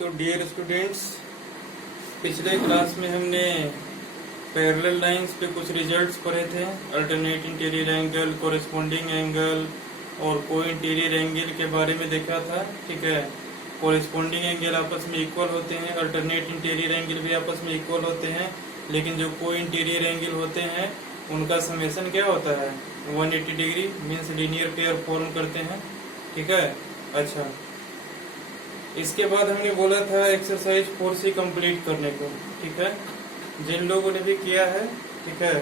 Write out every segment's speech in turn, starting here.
तो dear students, पिछले class में हमने पैरेलल लाइंस पे कुछ रिजल्ट्स पढ़े थे। अल्टरनेट इंटीरियर एंगल, कोरिस्पोंडिंग एंगल और को इंटीरियर एंगल के बारे में देखा था। ठीक है, कोरिस्पोंडिंग एंगल आपस में इक्वल होते हैं, अल्टरनेट इंटीरियर एंगल भी आपस में इक्वल होते हैं, लेकिन जो को इंटीरियर एंगल होते हैं उनका समेशन क्या होता है, 180 degree, means linear pair form करते हैं। ठीक है, अच्छा, इसके बाद हमने बोला था एक्सरसाइज 4C कंप्लीट करने को। ठीक है, जिन लोगों ने भी किया है, ठीक है,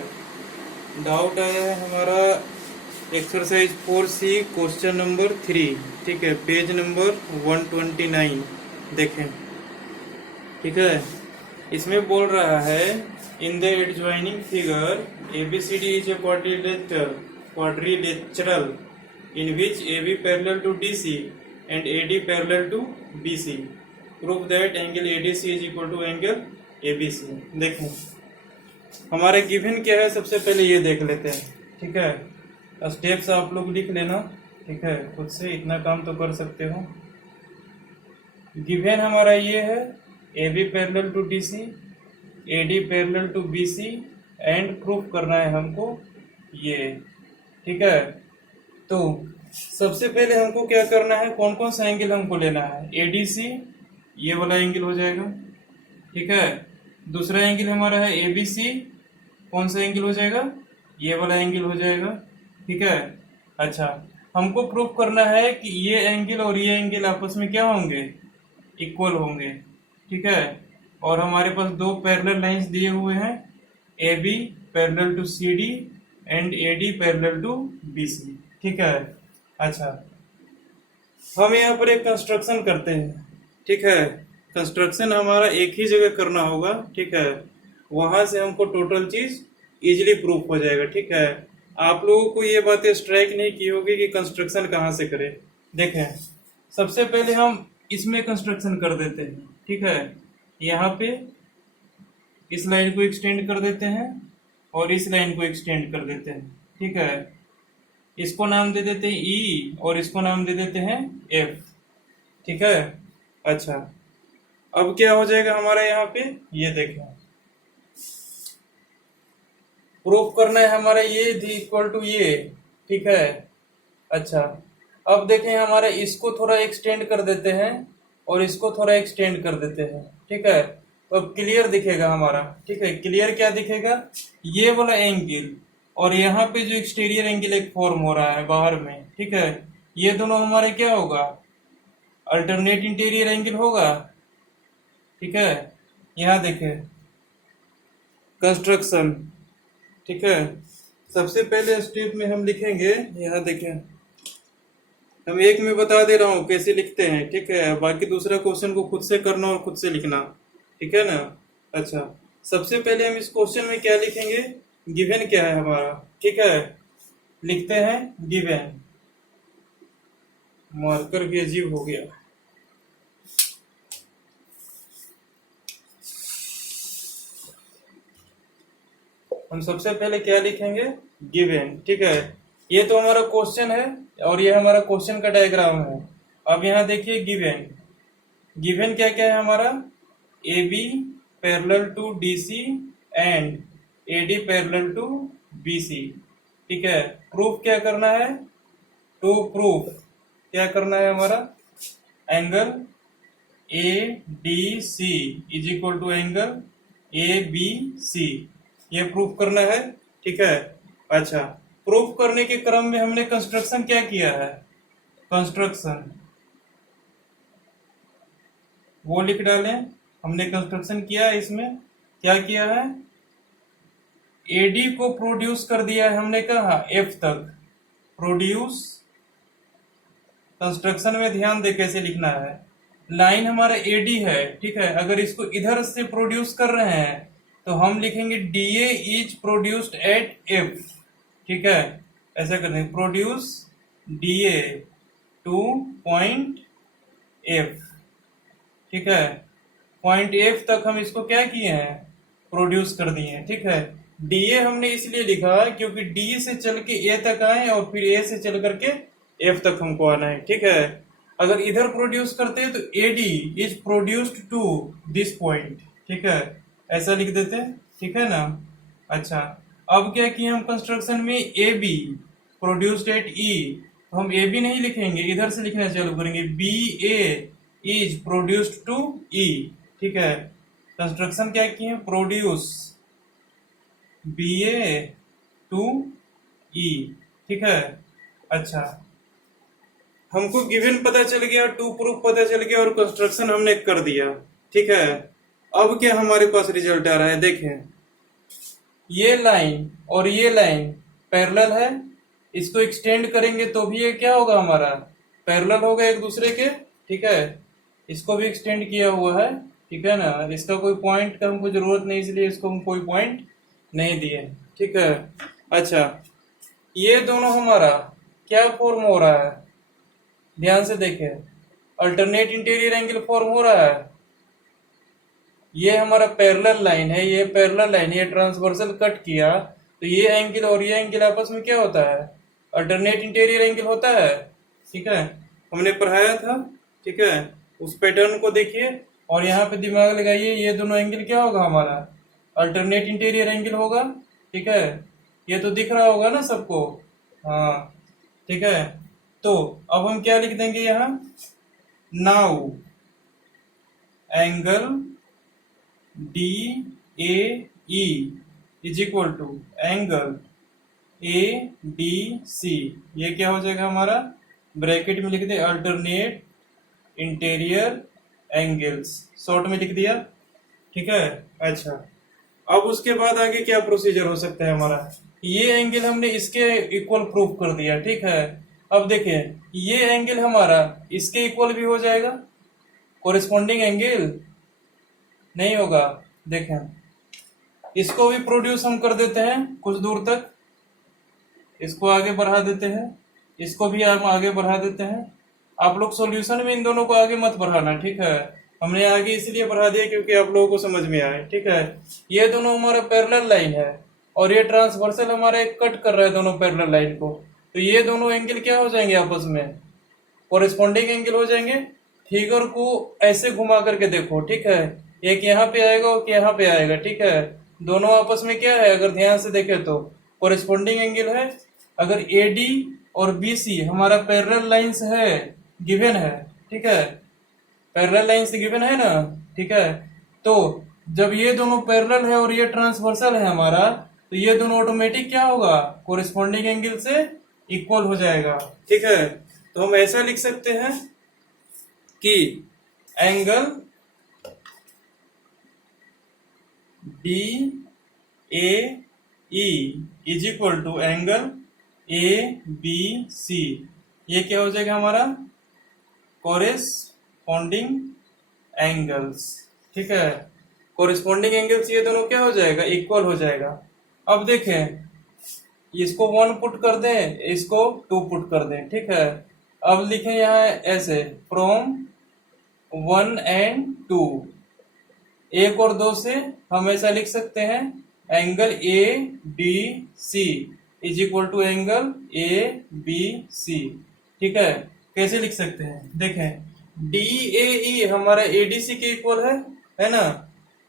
डाउट आया है हमारा एक्सरसाइज 4C क्वेश्चन नंबर 3, ठीक है, पेज नंबर 129 देखें। ठीक है, इसमें बोल रहा है in the adjoining figure ABCD is a quadrilateral in which AB parallel to DC and AD parallel to BC. Prove that angle ADC is equal to angle ABC. देखें हमारे गिवन क्या है, सबसे पहले ये देख लेते हैं। ठीक है, स्टेप्स आप लोग लिख लेना। ठीक है, खुद से इतना काम तो कर सकते हो। गिवन हमारा ये है AB parallel to DC, AD parallel to BC and proof करना है हमको ये। ठीक है, तो सबसे पहले हमको क्या करना है, कौन कौन सा एंगल हमको लेना है। ADC ये वाला एंगल हो जाएगा। ठीक है, दूसरा एंगल हमारा है ABC, कौन सा एंगल हो जाएगा, ये वाला एंगल हो जाएगा। ठीक है, अच्छा, हमको प्रूफ करना है कि ये एंगल और ये एंगल आपस में क्या होंगे, इक्वल होंगे। ठीक है, और हमारे पास दो पैरेलल लाइंस दिए हुए हैं, AB parallel to CD and AD parallel to BC। ठीक है, अच्छा, हम यहाँ पर एक कंस्ट्रक्शन करते हैं। ठीक है, कंस्ट्रक्शन हमारा एक ही जगह करना होगा। ठीक है, वहां से हमको टोटल चीज इजीली प्रूफ हो जाएगा। ठीक है, आप लोगों को ये बातें स्ट्राइक नहीं की होगी कि कंस्ट्रक्शन कहाँ से करें। देखें, सबसे पहले हम इसमें कंस्ट्रक्शन कर देते हैं। ठीक है, यहाँ पे इस लाइन को एक्सटेंड कर देते हैं और इस लाइन को एक्सटेंड कर देते हैं। ठीक है, इसको नाम दे देते हैं E और इसको नाम दे देते हैं F। ठीक है, अच्छा, अब क्या हो जाएगा हमारा यहाँ पे, ये देखें, प्रूफ करना है हमारा ये इक्वल टू ये। ठीक है, अच्छा, अब देखें हमारा इसको थोड़ा एक्सटेंड कर देते हैं और इसको थोड़ा एक्सटेंड कर देते हैं। ठीक है, तो अब क्लियर दिखेगा हमारा। ठीक है, क्लियर क्या दिखेगा, ये वाला एंगल और यहाँ पे जो एक्सटीरियर एंगल एक फॉर्म हो रहा है बाहर में। ठीक है, ये दोनों हमारे क्या होगा, अल्टरनेट इंटीरियर एंगल होगा। ठीक है, यहाँ देखें कंस्ट्रक्शन। ठीक है, सबसे पहले स्टेप में हम लिखेंगे, यहाँ देखें, हम एक में बता दे रहा हूँ कैसे लिखते हैं। ठीक है, बाकी दूसरा क्वेश्चन को खुद से करना और खुद से लिखना। ठीक है ना, अच्छा, सबसे पहले हम इस क्वेश्चन में क्या लिखेंगे, गिवन क्या है हमारा। ठीक है, लिखते हैं गिवन, मार्कर भी अजीब हो गया। हम सबसे पहले क्या लिखेंगे, गिवन। ठीक है, ये तो हमारा क्वेश्चन है और ये हमारा क्वेश्चन का डायग्राम है। अब यहाँ देखिए गिवन, गिवन क्या क्या है हमारा, AB parallel to DC and AD parallel to BC। ठीक है, प्रूफ क्या करना है, टू प्रूफ क्या करना है हमारा, angle ADC is equal to angle ABC, ये प्रूफ करना है। ठीक है, अच्छा, प्रूफ करने के क्रम में हमने कंस्ट्रक्शन क्या किया है, कंस्ट्रक्शन वो लिख डालें। हमने कंस्ट्रक्शन किया, इसमें क्या किया है, AD को प्रोड्यूस कर दिया है हमने, कहा F तक प्रोड्यूस। कंस्ट्रक्शन में ध्यान दे कैसे लिखना है, लाइन हमारा AD है। ठीक है, अगर इसको इधर से प्रोड्यूस कर रहे हैं तो हम लिखेंगे DA is produced at F। ठीक है, ऐसा करते हैं, produce DA two point F। ठीक है, पॉइंट F तक हम इसको क्या किए हैं, प्रोड्यूस कर दिए हैं। ठीक है, DA हमने इसलिए लिखा क्योंकि D से चल के A तक आए और फिर A से चल करके F तक हमको आना है। ठीक है, अगर इधर प्रोड्यूस करते हैं तो AD is produced to this point, ठीक है, ऐसा लिख देते हैं, ठीक है ना। अच्छा, अब क्या किए हम कंस्ट्रक्शन में AB प्रोड्यूस्ड एट E, तो हम AB नहीं लिखेंगे, इधर से लिखना चालू करेंगे, BA is produced to E, ठीक है। कंस्ट्रक्शन क्या किए, प्रोड्यूस BA टू E, ठीक है। अच्छा, हमको गिवन पता चल गया, टू प्रूफ पता चल गया और कंस्ट्रक्शन हमने कर दिया, ठीक है। अब क्या हमारे पास रिजल्ट आ रहा है, देखें, ये लाइन और ये लाइन पैरेलल है, इसको एक्सटेंड करेंगे तो भी ये क्या होगा, हमारा पैरेलल होगा एक दूसरे के, ठीक है। इसको भी एक्सटेंड किया हुआ है, ठीक है ना। इसका कोई पॉइंट का हमको जरूरत नहीं, इसलिए इसको हम कोई पॉइंट नहीं दिए, ठीक है। अच्छा, ये दोनों हमारा क्या फॉर्म हो रहा है, ध्यान से देखें, अल्टरनेट इंटीरियर एंगल फॉर्म हो रहा है। ये हमारा पैरेलल लाइन है, ये पैरेलल लाइन, ये ट्रांसवर्सल कट किया तो ये एंगल और ये एंगल आपस में क्या होता है, अल्टरनेट इंटीरियर एंगल होता है, ठीक है। हमने पढ़ाया था, ठीक है, उस पैटर्न को देखिए और यहाँ पे दिमाग लगाइए, ये दोनों एंगल क्या होगा, हमारा अल्टरनेट इंटीरियर एंगल होगा, ठीक है। ये तो दिख रहा होगा ना सबको, हाँ, ठीक है। तो अब हम क्या लिख देंगे यहाँ, now angle DAE is equal to angle ADC, ये क्या हो जाएगा हमारा, ब्रैकेट में लिख दे अल्टरनेट इंटीरियर एंगल्स, शॉर्ट में लिख दिया, ठीक है। अच्छा, अब उसके बाद आगे क्या प्रोसीजर हो सकता है हमारा, ये एंगल हमने इसके इक्वल प्रूफ कर दिया, ठीक है। अब देखिए, ये एंगल हमारा इसके इक्वल भी हो जाएगा, कोरिस्पॉन्डिंग एंगल नहीं होगा, देखें, इसको भी प्रोड्यूस हम कर देते हैं कुछ दूर तक, इसको आगे बढ़ा देते हैं, इसको भी हम आगे बढ़ा देते हैं। आप लोग सॉल्यूशन में इन दोनों को आगे मत बढ़ाना, ठीक है। हमने आगे इसलिए बढ़ा दिया क्योंकि आप लोगों को समझ में आए, ठीक है। ये दोनों हमारा पैरेलल लाइन है और ये ट्रांसवर्सल हमारा एक कट कर रहा है दोनों पैरेलल लाइन को, तो ये दोनों एंगल क्या हो जाएंगे, आपस में कोरिस्पॉन्डिंग एंगल हो जाएंगे। फिगर को ऐसे घुमा करके देखो, ठीक है, एक यहाँ पे आएगा और यहाँ पे आएगा, ठीक है। दोनों आपस में क्या है, अगर ध्यान से देखे तो कोरिस्पॉन्डिंग एंगल है। अगर AD और BC हमारा पैरेलल लाइंस है, गिवन है, ठीक है, पैरेलल लाइंस गिवन है ना, ठीक है। तो जब ये दोनों पैरेलल है और ये ट्रांसवर्सल है हमारा, तो ये दोनों ऑटोमेटिक क्या होगा, कोरिस्पॉन्डिंग एंगल से इक्वल हो जाएगा, ठीक है। तो हम ऐसा लिख सकते हैं कि angle DAE is equal to angle ABC, ये क्या हो जाएगा हमारा, कोरिस्पॉन्डिंग एंगल्स, ठीक है। कोरिस्पॉन्डिंग एंगल्स ये दोनों क्या हो जाएगा, इक्वल हो जाएगा। अब देखें, इसको 1 पुट कर दें, इसको 2 पुट कर दें, ठीक है। अब लिखें यहाँ ऐसे, फ्रॉम 1 and 2, 1 और 2 से हम ऐसा लिख सकते हैं, angle ADC is equal to angle ABC, ठीक है। कैसे लिख सकते हैं, देखें, DAE हमारा ADC के इक्वल है ना,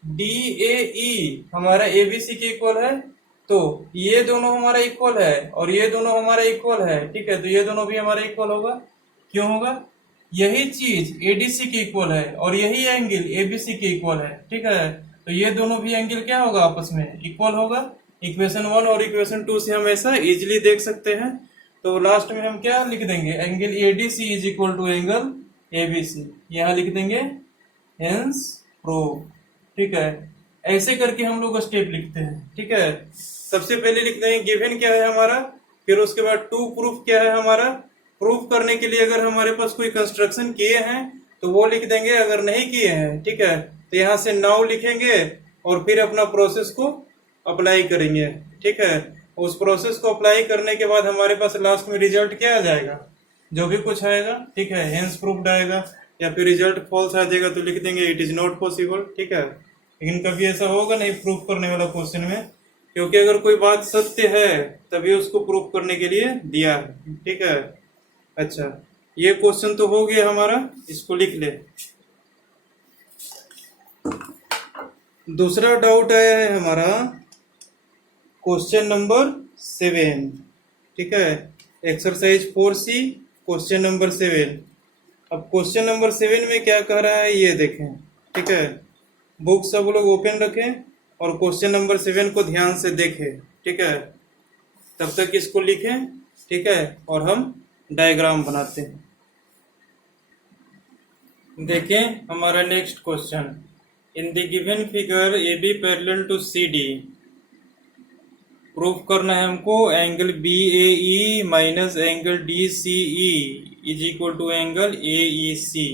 DAE हमारा ABC के इक्वल है, तो ये दोनों हमारा इक्वल है और ये दोनों हमारा इक्वल है, ठीक है। तो ये दोनों भी हमारा इक्वल होगा, क्यों होगा, यही चीज ADC के इक्वल है और यही एंगल ABC के इक्वल है, ठीक है। तो ये दोनों भी एंगल क्या होगा, आपस में इक्वल होगा। इक्वेशन 1 और इक्वेशन 2 से हम ऐसा इजिली देख सकते हैं। तो लास्ट में हम क्या लिख देंगे, angle ADC is equal to angle ABC, यहाँ लिख देंगे, हेंस प्रूफ, ठीक है। ऐसे करके हम लोग स्टेप लिखते हैं, ठीक है। सबसे पहले लिख देंगे गिवन क्या है हमारा, फिर उसके बाद टू प्रूफ क्या है हमारा। प्रूफ करने के लिए अगर हमारे पास कोई कंस्ट्रक्शन किए हैं तो वो लिख देंगे, अगर नहीं किए हैं, ठीक है, तो यहाँ से नाउ लिखेंगे और फिर अपना प्रोसेस को अप्लाई करेंगे, ठीक है। उस प्रोसेस को अप्लाई करने के बाद हमारे पास लास्ट में रिजल्ट क्या आ जाएगा, जो भी कुछ आएगा, ठीक है, हेंस प्रूफ्ड आएगा, या फिर रिजल्ट फॉल्स आ जाएगा तो लिख देंगे इट इज नॉट पॉसिबल, ठीक है। लेकिन कभी ऐसा होगा नहीं प्रूफ करने वाला क्वेश्चन में, क्योंकि अगर कोई बात सत्य है तभी उसको प्रूफ करने के लिए दिया है, ठीक है। अच्छा, ये क्वेश्चन तो हो गया हमारा, इसको लिख ले। दूसरा डाउट आया है हमारा क्वेश्चन नंबर 7, ठीक है, एक्सरसाइज 4C क्वेश्चन नंबर 7। अब क्वेश्चन नंबर 7 में क्या कह रहा है ये देखें, ठीक है। बुक सब लोग ओपन रखें और क्वेश्चन नंबर 7 को ध्यान से देखें, ठीक है। तब तक इसको लिखें, ठीक है, और हम डायग्राम बनाते हैं। देखें हमारा next question, in the given figure A B parallel to C D, proof करना है हमको angle B A E minus angle D C E is equal to angle A E C.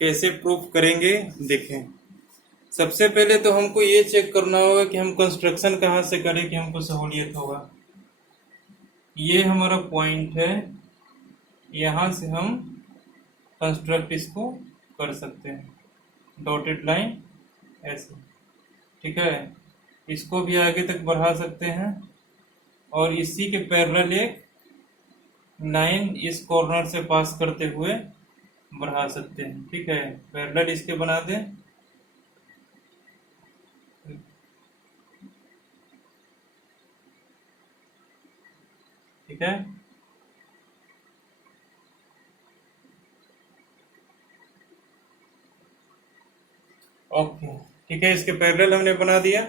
कैसे प्रूफ करेंगे देखें। सबसे पहले तो हमको ये चेक करना होगा कि हम कंस्ट्रक्शन कहाँ से करें कि हमको सहूलियत होगा। ये हमारा पॉइंट है, यहाँ से हम कंस्ट्रक्ट इसको कर सकते हैं, डॉटेड लाइन ऐसे, ठीक है। इसको भी आगे तक बढ़ा सकते हैं और इसी के पैरेलल एक लाइन इस कॉर्नर से पास करते हुए बढ़ा सकते हैं, ठीक है। पैरेलल इसके बना दें, ठीक है। ओके, ठीक है, इसके पैरेलल हमने बना दिया,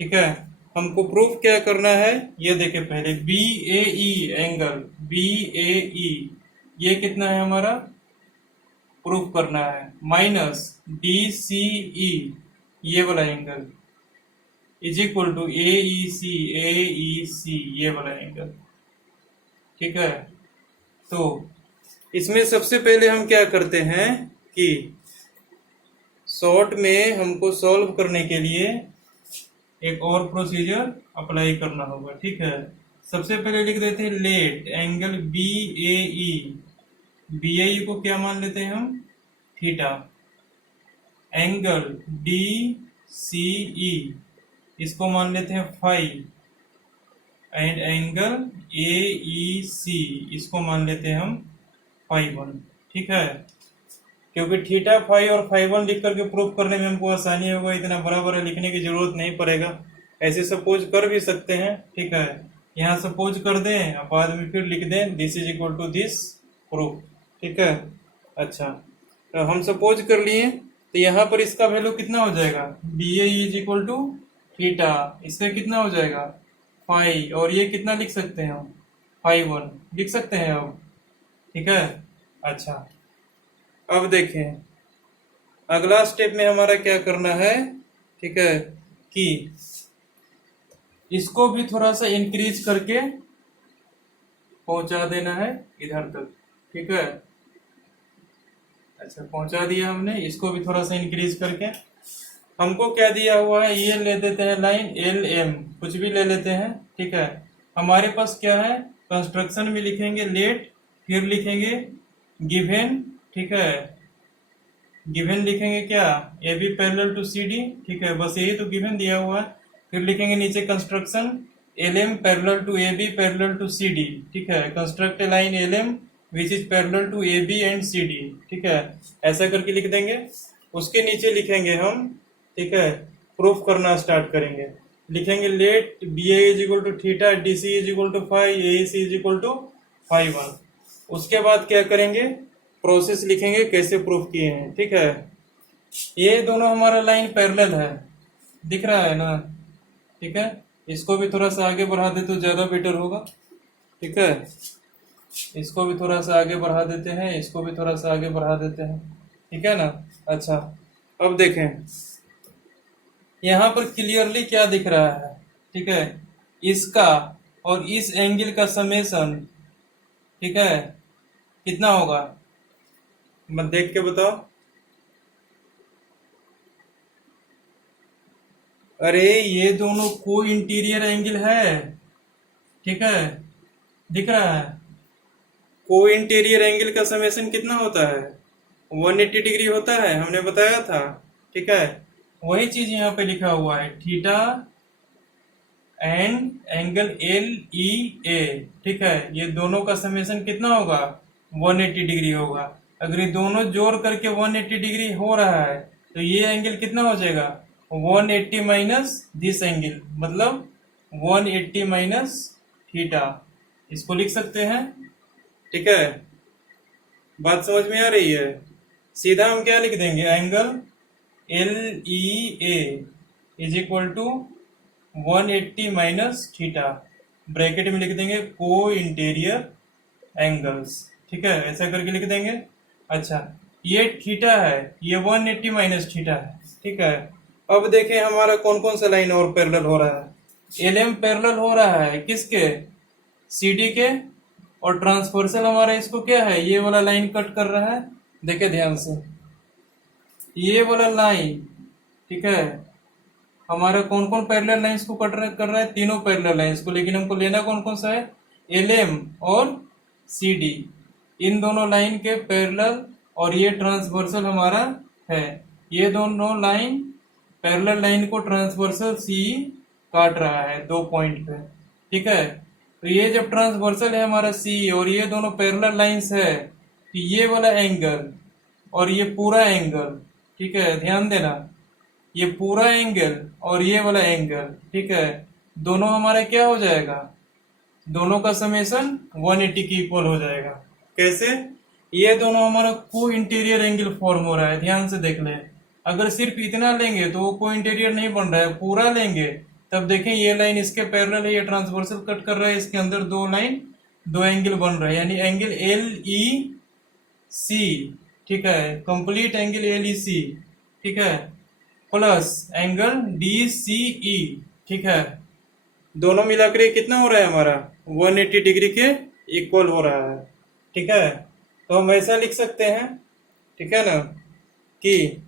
ठीक है। हमको प्रूफ क्या करना है ये देखें पहले, B A E angle B A ई ये कितना है हमारा, प्रूफ करना है, माइनस डी सी ई ये वाला angle is equal to A E सी ये वाला एंगल, ठीक है। तो इसमें सबसे पहले हम क्या करते हैं कि शॉर्ट में हमको सॉल्व करने के लिए एक और प्रोसीजर अप्लाई करना होगा, ठीक है। सबसे पहले लिख देते हैं लेट एंगल बी ए ई को क्या मान लेते हैं हम, थीटा। एंगल डी सी ई इसको मान लेते हैं phi, and angle A E सी इसको मान लेते हैं हम फाई 1, ठीक है। क्योंकि थीटा फाई और फाई 1 लिख करके प्रूफ करने में हमको आसानी होगा, इतना बड़ा बड़ा लिखने की जरूरत नहीं पड़ेगा। ऐसे सपोज कर भी सकते हैं, ठीक है। यहाँ सपोज कर दें, अब बाद में फिर लिख दें this is equal to this proof, ठीक है। अच्छा, तो हम सपोज कर लिए, तो यहाँ पर इसका वैल्यू कितना हो जाएगा, B A is equal to theta, इससे कितना हो जाएगा फाई, और ये कितना लिख सकते हैं हम, फाई 1 लिख सकते हैं अब, ठीक है। अच्छा, अब देखें अगला स्टेप में हमारा क्या करना है, ठीक है, कि इसको भी थोड़ा सा इंक्रीज करके पहुंचा देना है इधर तक, ठीक है। अच्छा, पहुंचा दिया हमने, इसको भी थोड़ा सा इंक्रीज करके। हमको क्या दिया हुआ है, ये ले देते हैं लाइन एल एम, कुछ भी ले लेते हैं, ठीक है। हमारे पास क्या है, कंस्ट्रक्शन में लिखेंगे लेट, फिर लिखेंगे गिवन, ठीक है। गिवन लिखेंगे क्या, A B parallel to C D, ठीक है, बस यही तो गिवन दिया हुआ है। फिर लिखेंगे नीचे construction L M parallel to A B parallel to C D, ठीक है। Construct a line L M which is parallel to A B and C D, ठीक है। ऐसा करके लिख देंगे। उसके नीचे लिखेंगे हम, ठीक है, प्रूफ करना स्टार्ट करेंगे। लिखेंगे let B A is equal to theta, D C is equal to phi, A C is equal to phi 1। उसके बाद क्या करेंगे, प्रोसेस लिखेंगे कैसे प्रूफ किए हैं, ठीक है। ये दोनों हमारा लाइन पैरेलल है, दिख रहा है ना, ठीक है। इसको भी थोड़ा सा आगे बढ़ा दे तो ज्यादा बेटर होगा, ठीक है। इसको भी थोड़ा सा आगे बढ़ा देते हैं, इसको भी थोड़ा सा आगे बढ़ा देते हैं, ठीक है ना। अच्छा, अब देखें यहाँ पर क्लियरली क्या दिख रहा है, ठीक है, इसका और इस एंगल का समेशन, ठीक है, कितना होगा, मत देख के बताओ। अरे ये दोनों को इंटीरियर एंगल है, ठीक है, दिख रहा है। को इंटीरियर एंगल का समेशन कितना होता है, 180 डिग्री होता है, हमने बताया था, ठीक है। वही चीज यहाँ पे लिखा हुआ है, theta and angle L E A, ठीक है। ये दोनों का समेशन कितना होगा, 180 डिग्री होगा। अगर ये दोनों जोड़ करके 180 डिग्री हो रहा है तो ये एंगल कितना हो जाएगा, 180 माइनस दिस एंगल, मतलब 180 माइनस थीटा। इसको लिख सकते हैं। ठीक है, बात समझ में आ रही है। सीधा हम क्या लिख देंगे, angle LEA is equal to 180 minus theta, bracket में लिख देंगे को इंटीरियर एंगल्स। ठीक है, ऐसा करके लिख देंगे। अच्छा, ये थीटा है, ये 180 माइनस थीटा है। ठीक है, अब देखें हमारा कौन कौन सा लाइन और पैरेलल हो रहा है। LM पैरेलल हो रहा है किसके, CD के, और ट्रांसवर्सल हमारा इसको क्या है, ये वाला लाइन कट कर रहा है। देखे ध्यान से, ये वाला लाइन, ठीक है, हमारा कौन कौन पैरेलल लाइंस को कर रहा है, तीनों पैरेलल लाइंस को, लेकिन हमको लेना कौन कौन सा है, LM और CD, इन दोनों लाइन के पैरेलल, और ये ट्रांसवर्सल हमारा है। ये दोनों लाइन पैरेलल लाइन को ट्रांसवर्सल C काट रहा है 2 पॉइंट पे। ठीक है, तो ये जब ट्रांसवर्सल है हमारा C और ये दोनों पैरेलल लाइंस है, तो ये वाला एंगल और ये पूरा एंगल, ठीक है, ध्यान देना, ये पूरा एंगल और ये वाला एंगल, ठीक है, दोनों हमारा क्या हो जाएगा, दोनों का समेशन 180 की इक्वल हो जाएगा। कैसे, ये दोनों हमारा को इंटीरियर एंगल फॉर्म हो रहा है, ध्यान से देख लें। अगर सिर्फ इतना लेंगे तो वो को इंटीरियर नहीं बन रहा है, पूरा लेंगे तब देखें ये लाइन इसके पैरेलल है, ये ट्रांसवर्सल कट कर रहा है, इसके अंदर दो लाइन, दो एंगल बन रहा है, यानी एंगल LEC, ठीक है, कंप्लीट एंगल LEC, ठीक है, प्लस एंगल DCE, ठीक है, दोनों मिलाकर कितना हो रहा है हमारा, 180 डिग्री के इक्वल हो रहा है। ठीक है, तो हम ऐसा लिख सकते हैं, ठीक है ना, कि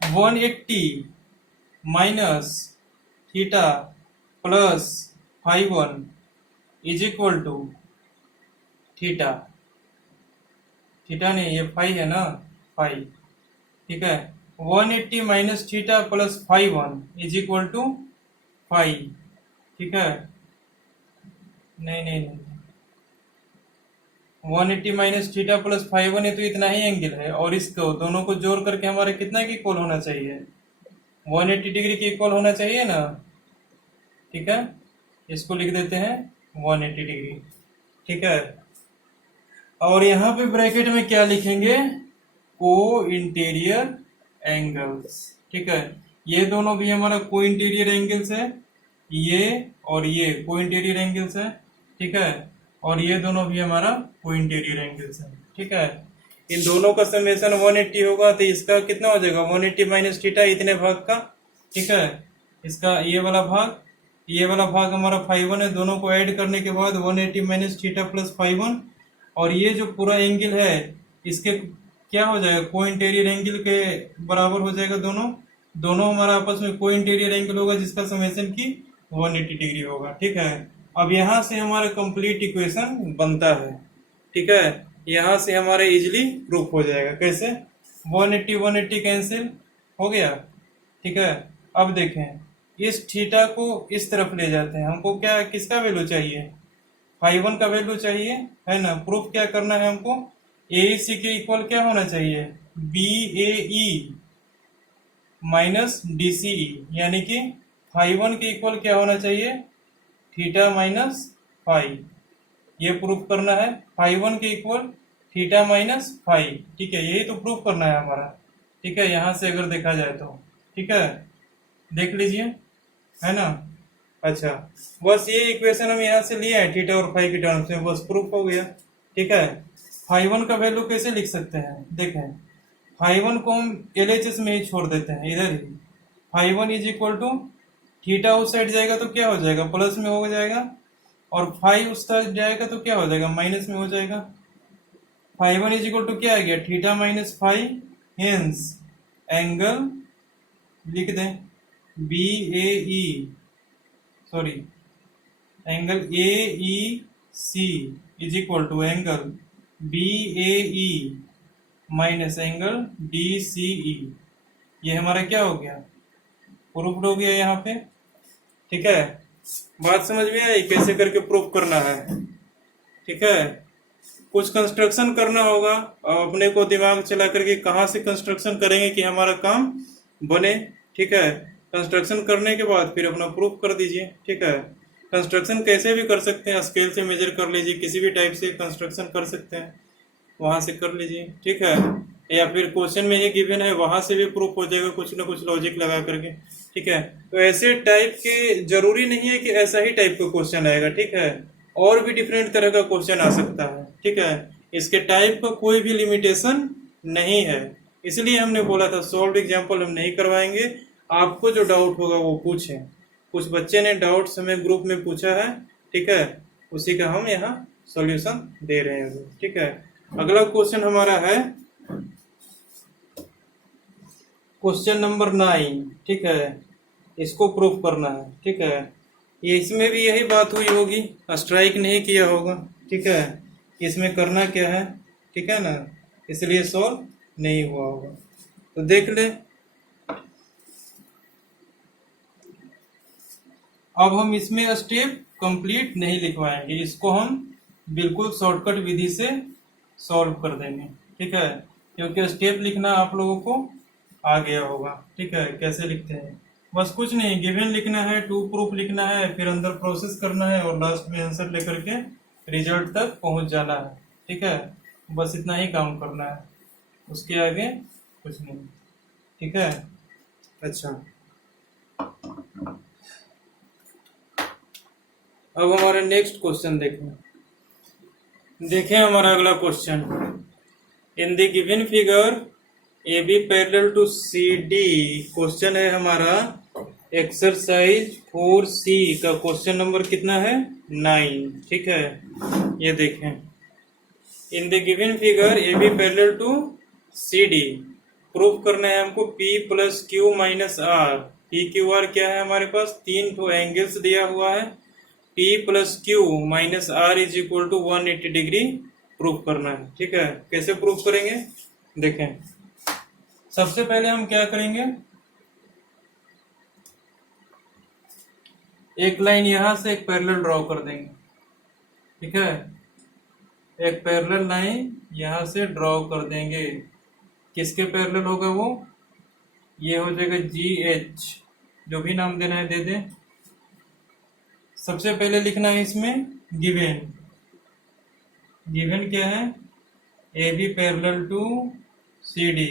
180 minus theta plus 5 is equal to theta, theta नहीं, ये 5 है ना, 5, ठीक है, 180 minus theta plus 5 is equal to 5, ठीक है, नहीं, 180 माइनस थीटा प्लस 5 है तो इतना ही एंगल है, और इसको दोनों को जोड़ करके हमारे कितना की इक्वल होना चाहिए, 180 डिग्री की इक्वल होना चाहिए ना। ठीक है, इसको लिख देते हैं 180 डिग्री। ठीक है, और यहाँ पे ब्रैकेट में क्या लिखेंगे, को इंटीरियर एंगल्स। ठीक है, ये दोनों भी हमारा को इंटीरियर एंगल्स है, ये और ये को इंटीरियर एंगल्स है। ठीक है, और ये दोनों भी हमारा को इंटीरियर एंगल्स है। ठीक है, इन दोनों का समेशन 180 होगा, तो इसका कितना हो जाएगा, 180 माइनस थीटा इतने भाग का। ठीक है, इसका ये वाला भाग हमारा 5 है, दोनों को ऐड करने के बाद 180 माइनस थीटा प्लस 5, और ये जो पूरा एंगल है इसके क्या हो जाएगा, को इंटीरियर एंगल के बराबर हो जाएगा, दोनों हमारा आपस में को इंटीरियर एंगल होगा, जिसका समेशन की 180 डिग्री होगा। ठीक है, अब यहाँ से हमारा कंप्लीट इक्वेशन बनता है। ठीक है, यहाँ से हमारा इजिली प्रूफ हो जाएगा। कैसे, 180 कैंसिल हो गया। ठीक है, अब देखें, इस थीटा को इस तरफ ले जाते हैं, हमको क्या, किसका वैल्यू चाहिए, 5 का वैल्यू चाहिए, है ना। प्रूफ क्या करना है हमको, AEC के इक्वल क्या होना चाहिए, BAE माइनस DCE, यानी कि 5 के इक्वल क्या होना चाहिए, थीटा माइनस 5, ये प्रूफ करना है, 5 के इक्वल थीटा माइनस 5। ठीक है, यही तो प्रूफ करना है हमारा। ठीक है, यहाँ से अगर देखा जाए तो, ठीक है, देख लीजिए, है ना। अच्छा, बस ये इक्वेशन हम यहाँ से लिए हैं थीटा और 5 की टर्म्स में, बस प्रूफ हो गया। ठीक है, 5 का वैल्यू कैसे लिख सकते हैं, देखें, 5 को हम LHS में ही छोड़ देते हैं, इधर ही 5 इज इक्वल टू थीटा उस साइड जाएगा तो क्या हो जाएगा, प्लस में हो जाएगा, और 5 उस साइड जाएगा तो क्या हो जाएगा, माइनस में हो जाएगा। 5 इज इक्वल टू क्या आ गया, थीटा माइनस 5, हेंस एंगल लिख दें BAE, sorry, angle AEC is equal to angle BAE minus angle DCE, ये हमारा क्या हो गया, प्रूफ हो गया यहाँ पे। ठीक है, बात समझ में आई कैसे करके प्रूफ करना है। ठीक है, कुछ कंस्ट्रक्शन करना होगा और अपने को दिमाग चला करके कहाँ से कंस्ट्रक्शन करेंगे कि हमारा काम बने। ठीक है, कंस्ट्रक्शन करने के बाद फिर अपना प्रूफ कर दीजिए। ठीक है, कंस्ट्रक्शन कैसे भी कर सकते हैं, स्केल से मेजर कर लीजिए, किसी भी टाइप से कंस्ट्रक्शन कर सकते हैं, वहां से कर लीजिए। ठीक है, या फिर क्वेश्चन में ही गिवन है वहां से भी प्रूफ हो जाएगा कुछ ना कुछ लॉजिक लगा करके। ठीक है, तो ऐसे टाइप के जरूरी नहीं है कि ऐसा ही टाइप का क्वेश्चन आएगा। ठीक है, और भी डिफरेंट तरह का क्वेश्चन आ सकता है। ठीक है, इसके टाइप का कोई भी लिमिटेशन नहीं है, इसलिए हमने बोला था सॉल्व एग्जाम्पल हम नहीं करवाएंगे। आपको जो डाउट होगा वो पूछें। कुछ बच्चे ने डाउट्स हमें ग्रुप में पूछा है। ठीक है, उसी का हम यहाँ सॉल्यूशन दे रहे हैं। ठीक है, अगला क्वेश्चन हमारा है क्वेश्चन नंबर 9। ठीक है, इसको प्रूफ करना है। ठीक है, ये इसमें भी यही बात हुई होगी, स्ट्राइक नहीं किया होगा। ठीक है, इसमें करना क्या है, ठीक है ना, इसलिए सॉल्व नहीं हुआ होगा। तो देख ले, अब हम इसमें स्टेप कंप्लीट नहीं लिखवाएंगे, इसको हम बिल्कुल शॉर्टकट विधि से सॉल्व कर देंगे। ठीक है, क्योंकि स्टेप लिखना आप लोगों को आ गया होगा। ठीक है, कैसे लिखते हैं, बस कुछ नहीं, गिवन लिखना है, टू प्रूफ लिखना है, फिर अंदर प्रोसेस करना है और लास्ट में आंसर लेकर के रिजल्ट तक पहुंच जाना है। ठीक है, बस इतना ही काम करना है, उसके आगे कुछ नहीं। ठीक है, अच्छा, अब हमारा नेक्स्ट क्वेश्चन देखें हमारा अगला question. In the given figure A B parallel to C D, question है हमारा एक्सरसाइज 4C का क्वेश्चन नंबर कितना है, 9। ठीक है, ये देखें, in the given figure A B parallel to C D, proof करना है हमको P plus Q minus R. P Q R क्या है, हमारे पास 3 ठो एंगल्स दिया हुआ है, P plus Q minus R is equal to 180 degree proof करना है। ठीक है, कैसे प्रूफ करेंगे, देखें, सबसे पहले हम क्या करेंगे, एक लाइन यहां से एक पैरेलल ड्रॉ कर देंगे। ठीक है, एक पैरेलल लाइन यहां से ड्रॉ कर देंगे, किसके पैरेलल होगा वो, ये हो जाएगा GH, जो भी नाम देना है दे दें। सबसे पहले लिखना है इसमें गिवन, गिवन क्या है, A B parallel to C D,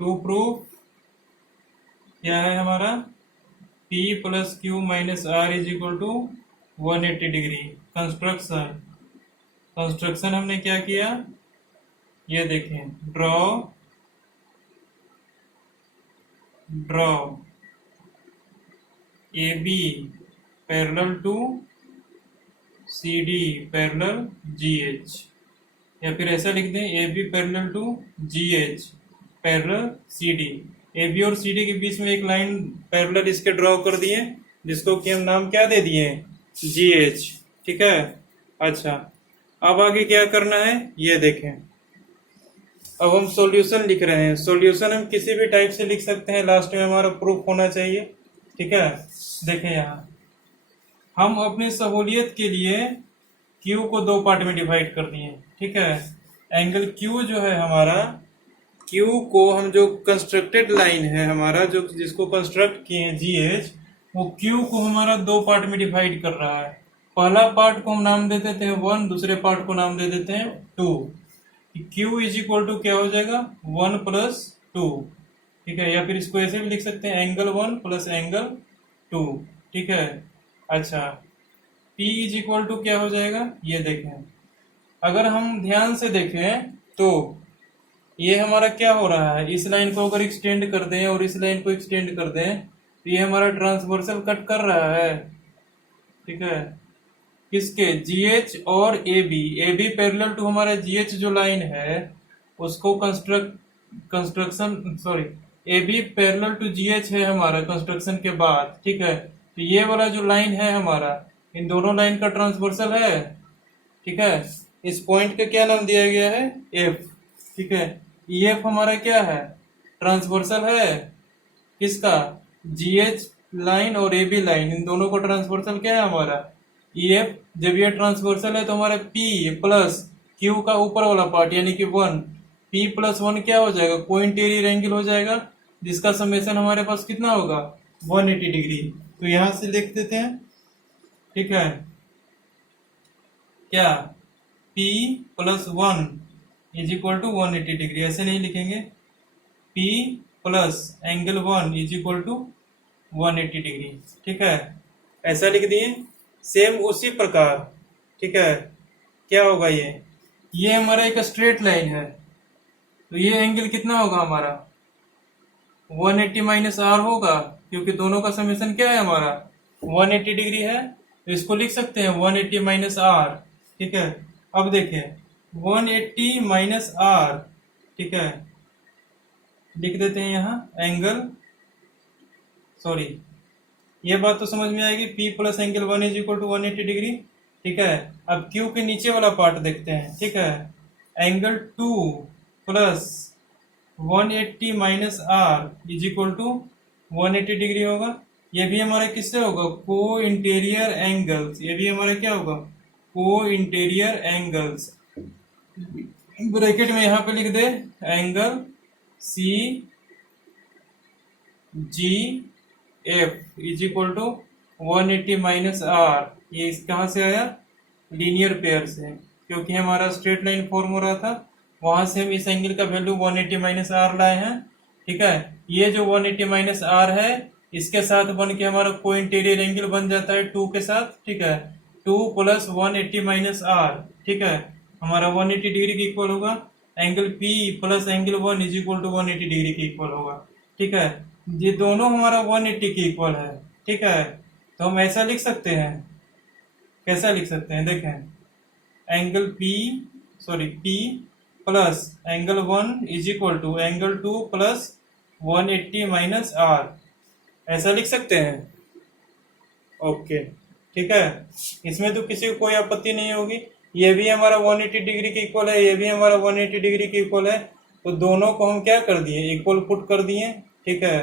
to proof क्या है हमारा, P plus Q minus R is equal to 180 degree. Construction, construction हमने क्या किया, ये देखें, draw A B parallel to C D parallel GH, या फिर ऐसा लिख दें A B parallel to GH parallel C D. A B और सी डी के बीच में एक लाइन पैरेलल इसके ड्रॉ कर दिए, जिसको कि हम नाम क्या दे दिए, GH। ठीक है, अच्छा, अब आगे क्या करना है, ये देखें, अब हम सॉल्यूशन लिख रहे हैं। सॉल्यूशन हम किसी भी टाइप से लिख सकते हैं, लास्ट में हमारा प्रूफ होना चाहिए। ठीक है, देखें यहाँ हम अपनी सहूलियत के लिए Q को 2 पार्ट में डिवाइड कर दिए। ठीक है, एंगल Q जो है हमारा, Q को हम जो कंस्ट्रक्टेड लाइन है हमारा, जो जिसको कंस्ट्रक्ट किए हैं GH, वो Q को हमारा 2 पार्ट में डिवाइड कर रहा है। पहला पार्ट को हम नाम दे देते हैं 1, दूसरे पार्ट को नाम दे देते हैं 2। Q इज इक्वल टू क्या हो जाएगा, 1 प्लस 2। ठीक है, या फिर इसको ऐसे भी लिख सकते हैं, एंगल 1 प्लस एंगल 2। ठीक है, अच्छा, P इज इक्वल टू क्या हो जाएगा, ये देखें, अगर हम ध्यान से देखें तो ये हमारा क्या हो रहा है, इस लाइन को अगर एक्सटेंड कर दें और इस लाइन को एक्सटेंड कर दें तो ये हमारा ट्रांसवर्सल कट कर रहा है। ठीक है, किसके, GH और AB पैरेलल टू हमारा GH जो लाइन है उसको AB पैरेलल टू GH है हमारा कंस्ट्रक्शन के बाद। ठीक है, तो ये वाला जो लाइन है हमारा, इन दोनों लाइन का ट्रांसवर्सल है। ठीक है, इस पॉइंट का क्या नाम दिया गया है, F। ठीक है, EF हमारा क्या है, ट्रांसवर्सल है, किसका, GH लाइन और AB लाइन, इन दोनों का ट्रांसवर्सल क्या है हमारा, EF। जब ये ट्रांसवर्सल है तो हमारा P प्लस क्यू का ऊपर वाला पार्ट यानी कि 1, पी प्लस 1 क्या हो जाएगा, को इंटीरियर एंगल हो जाएगा, जिसका समेशन हमारे पास कितना होगा 180 डिग्री। तो यहां से लिख देते हैं, ठीक है, क्या P plus 1 is equal to 180 degree, ऐसे नहीं लिखेंगे, P plus angle 1 is equal to 180 degree, ठीक है, ऐसा लिख दिए। सेम उसी प्रकार, ठीक है, क्या होगा, ये हमारा एक स्ट्रेट लाइन है, तो ये एंगल कितना होगा हमारा 180 माइनस आर होगा, क्योंकि दोनों का समेशन क्या है हमारा 180 डिग्री है, तो इसको लिख सकते हैं 180 माइनस आर, ठीक है। अब देखिए 180 माइनस आर, ठीक है, लिख देते हैं यहाँ एंगल, सॉरी, ये बात तो समझ में आएगी, P plus angle 1 is equal to 180 degree, ठीक है। अब Q के नीचे वाला पार्ट देखते हैं, ठीक है, angle 2 plus 180 minus R is equal to 180 degree होगा। ये भी हमारा किससे होगा, को इंटीरियर एंगल्स, ये भी हमारा क्या होगा को इंटीरियर एंगल्स। ब्रैकेट में यहाँ पे लिख दे angle C G F is equal to 180 minus R, ये कहाँ से आया, लीनियर पेयर से, क्योंकि हमारा स्ट्रेट लाइन फॉर्म हो रहा था, वहां से हम इस एंगल का वैल्यू 180 माइनस आर लाए हैं, ठीक है। ये जो 180 माइनस आर है इसके साथ बन के हमारा को इंटीरियर एंगल बन जाता है 2 के साथ, ठीक है, 2 प्लस 180 माइनस आर, ठीक है, हमारा 180 डिग्री के इक्वल होगा। Angle P plus angle 1 is equal to 180 degree के इक्वल होगा, ठीक है, ये दोनों हमारा 180 के इक्वल है, ठीक है। तो हम ऐसा लिख सकते हैं, कैसा लिख सकते हैं, देखें angle P plus angle 1 is equal to angle 2 plus 180 minus R, ऐसा लिख सकते हैं, ओके, ठीक है। इसमें तो किसी को कोई आपत्ति नहीं होगी, ये भी हमारा 180 डिग्री के इक्वल है, ये भी हमारा 180 डिग्री के इक्वल है, तो दोनों को हम क्या कर दिए, इक्वल पुट कर दिए, ठीक है।